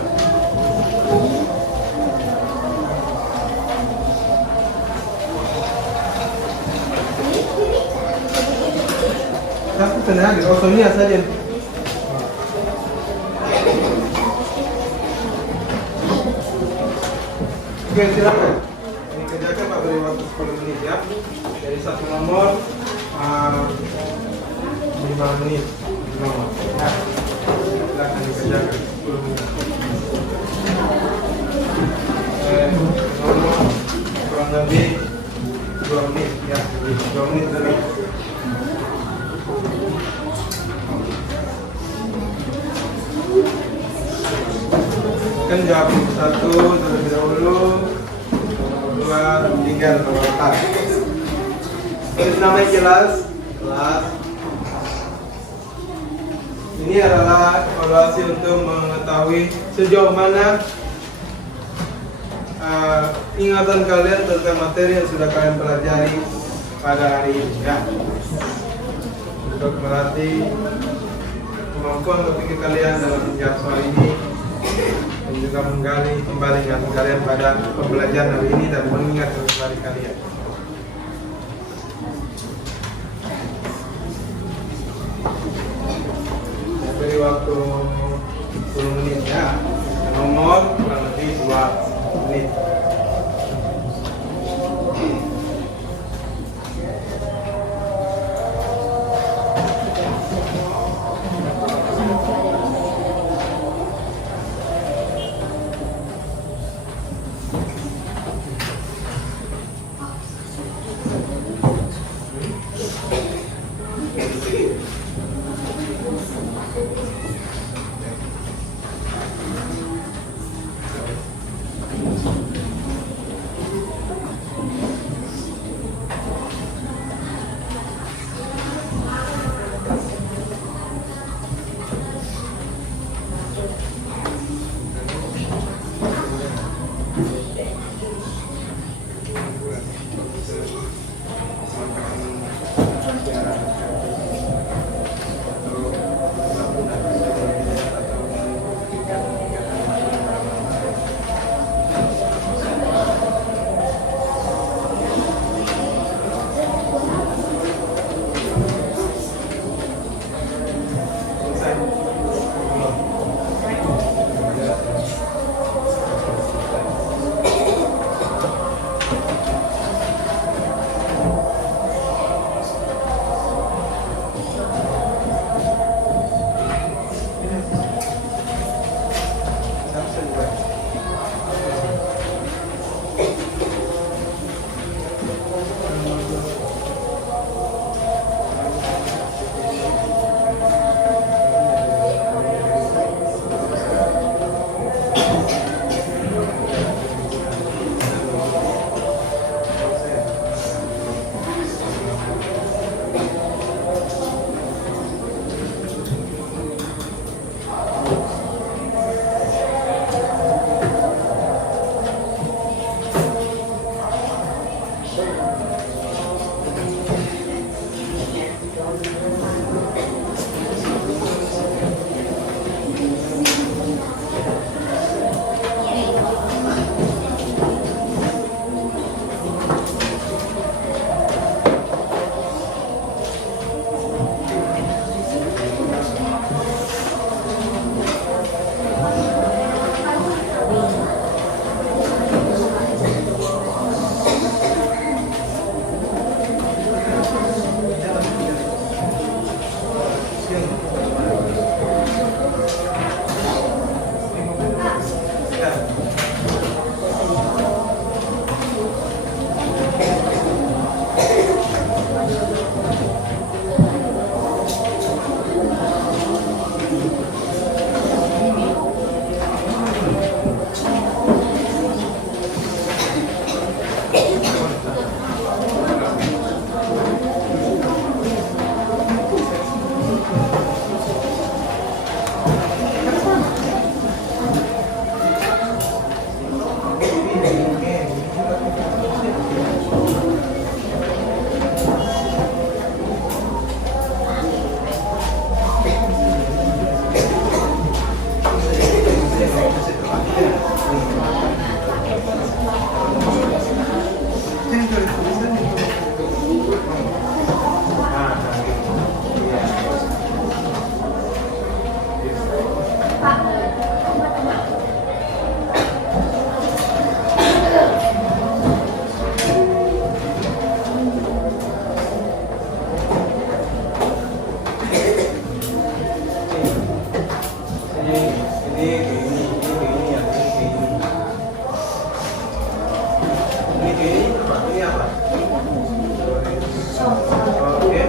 Aku tenang, Sonia saja. Oke, silakan. Ini kerjakan Pak, beri waktu 10 menit ya. Dari satu nomor 5 menit nomor. Ya. Silakan dikerjakan 10 menit. Nomor kurang lebih 2 menit ya, 2 menit lebih. Kan jawab satu terlebih dahulu, nomor 2 tinggal nomor 4. Tulis nama yang jelas, kelas. Ini adalah evaluasi untuk mengetahui sejauh mana ingatan kalian tentang materi yang sudah kalian pelajari pada hari ini ya. Untuk melatih kemampuan berpikir kalian dalam menjawab soal ini dan juga menggali kembali ingatan kalian pada pembelajaran hari ini dan mengingat kembali kalian. Saya beri waktu 10 menit ya. Nomor kurang lebih 2 menit. Ini apa? Oke.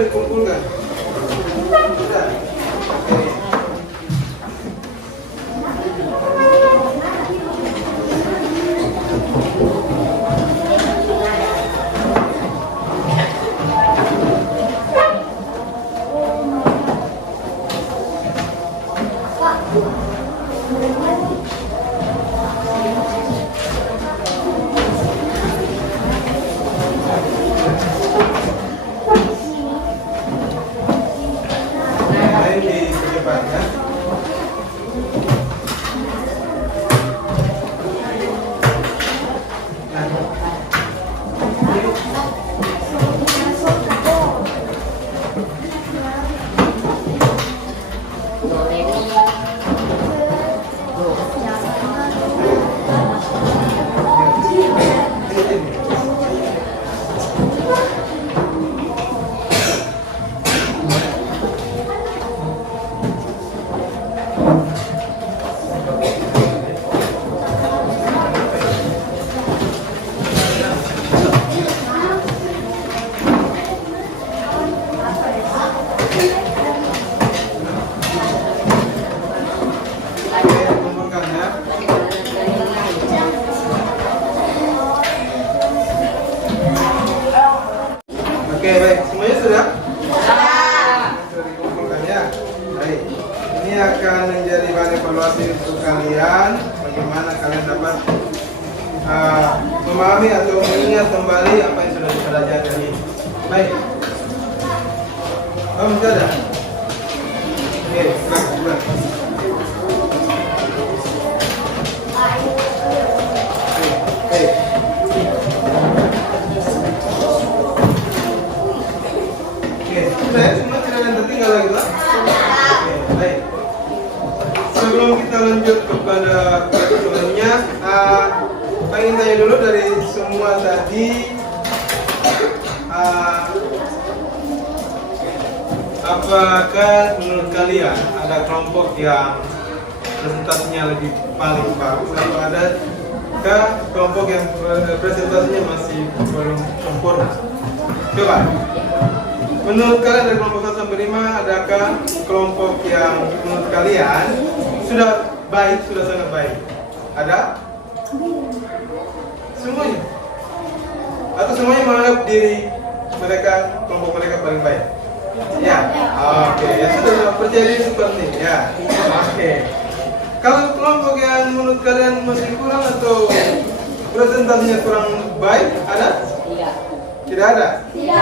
Dikumpulkan. Sudah. Oke. Oke, baik. Semuanya sudah? Sudah dikumpulkan ya? Baik. Ini akan menjadi bahan evaluasi untuk kalian. Bagaimana kalian dapat memahami atau mengingat kembali apa yang sudah dipelajari tadi. Baik. Oh, sudah ada? Oke, silakan. Saya semua tidak ada yang tertinggal lagi lah. Oke, baik. Sebelum kita lanjut kepada pertemuannya, pengen tanya dulu dari semua tadi, apakah menurut kalian ada kelompok yang presentasinya lebih paling bagus atau ada kelompok yang presentasinya masih belum sempurna? Coba. Menurut kalian dari kelompok 1 sampai 5, adakah kelompok yang menurut kalian sudah baik, sudah sangat baik? Ada? Semuanya? Atau semuanya menganggap diri mereka, kelompok mereka paling baik? Ya? Oke, ya sudah percaya diri seperti ini, ya. Oke. Kalau kelompok yang menurut kalian masih kurang atau presentasinya kurang baik, ada? Tidak ada? Tiga.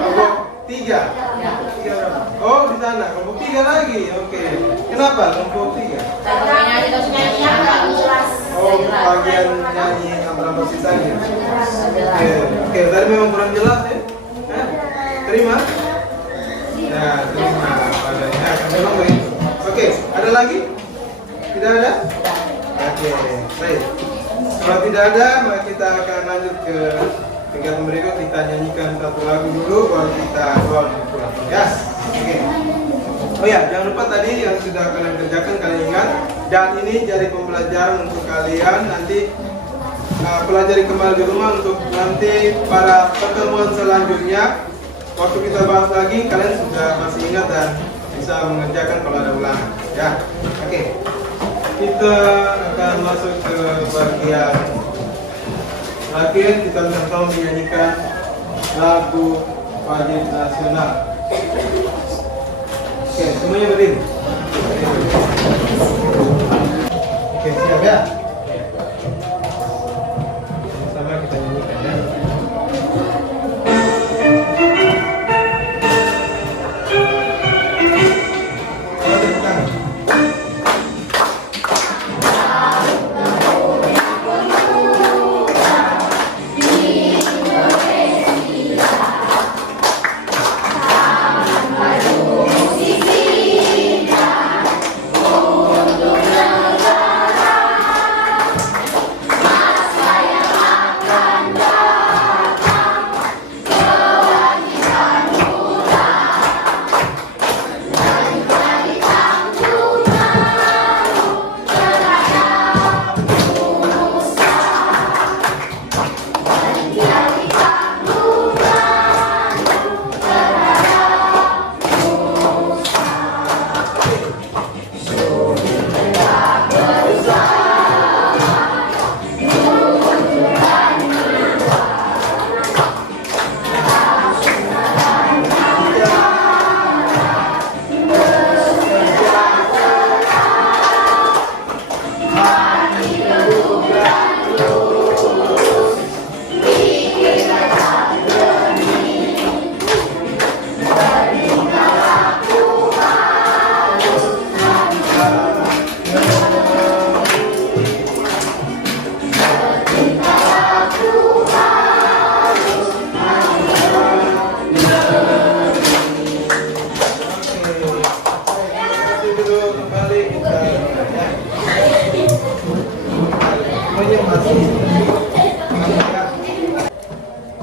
Kelompok 3. Oh, di sana kelompok 3 lagi. Oke. Kenapa kelompok 3? Oh, bagian nyanyi apa sisanya. Oke, tadi memang kurang jelas ya. Terima? Ya, terima. Padanya memang begitu. Oke, ada lagi? Tidak ada? Oke, baik. Kalau tidak ada, maka kita akan lanjut ke kegiatan berikut. Kita nyanyikan satu lagu dulu, baru kita doa pulang. Ya, oke. Oh ya, jangan lupa tadi yang sudah kalian kerjakan, kalian ingat. Dan ini jadi pembelajaran untuk kalian nanti pelajari kembali di rumah untuk nanti pada pertemuan selanjutnya. Waktu kita bahas lagi, kalian sudah masih ingat dan bisa mengerjakan kalau ada ulangan. Ya, oke. Kita akan masuk ke bagian akhir. Kita sama menyanyikan lagu wajib nasional. Oke, semuanya berdiri. Oke, siap ya? Sama kita nyanyikan ya.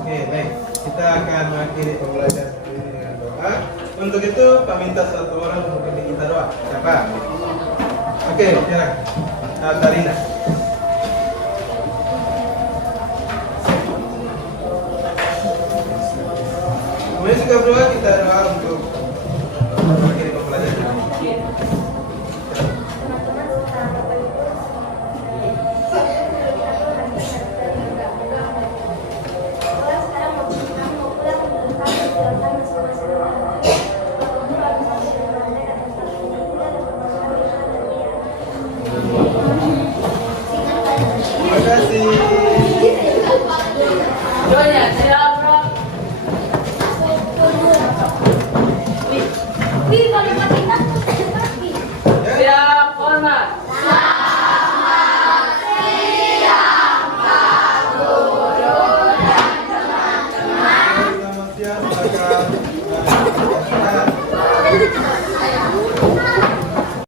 Oke, baik. Kita akan mengakhiri pembelajaran ini dengan doa. Untuk itu, Pak minta satu orang untuk memimpin kita doa. Siapa? Oke, silakan. Tarina. Kemudian juga berdoa, kita doa untuk mengakhiri pembelajaran ini. Terima kasih. Doanya siapa? Siap, hormat. Selamat siang, silakan.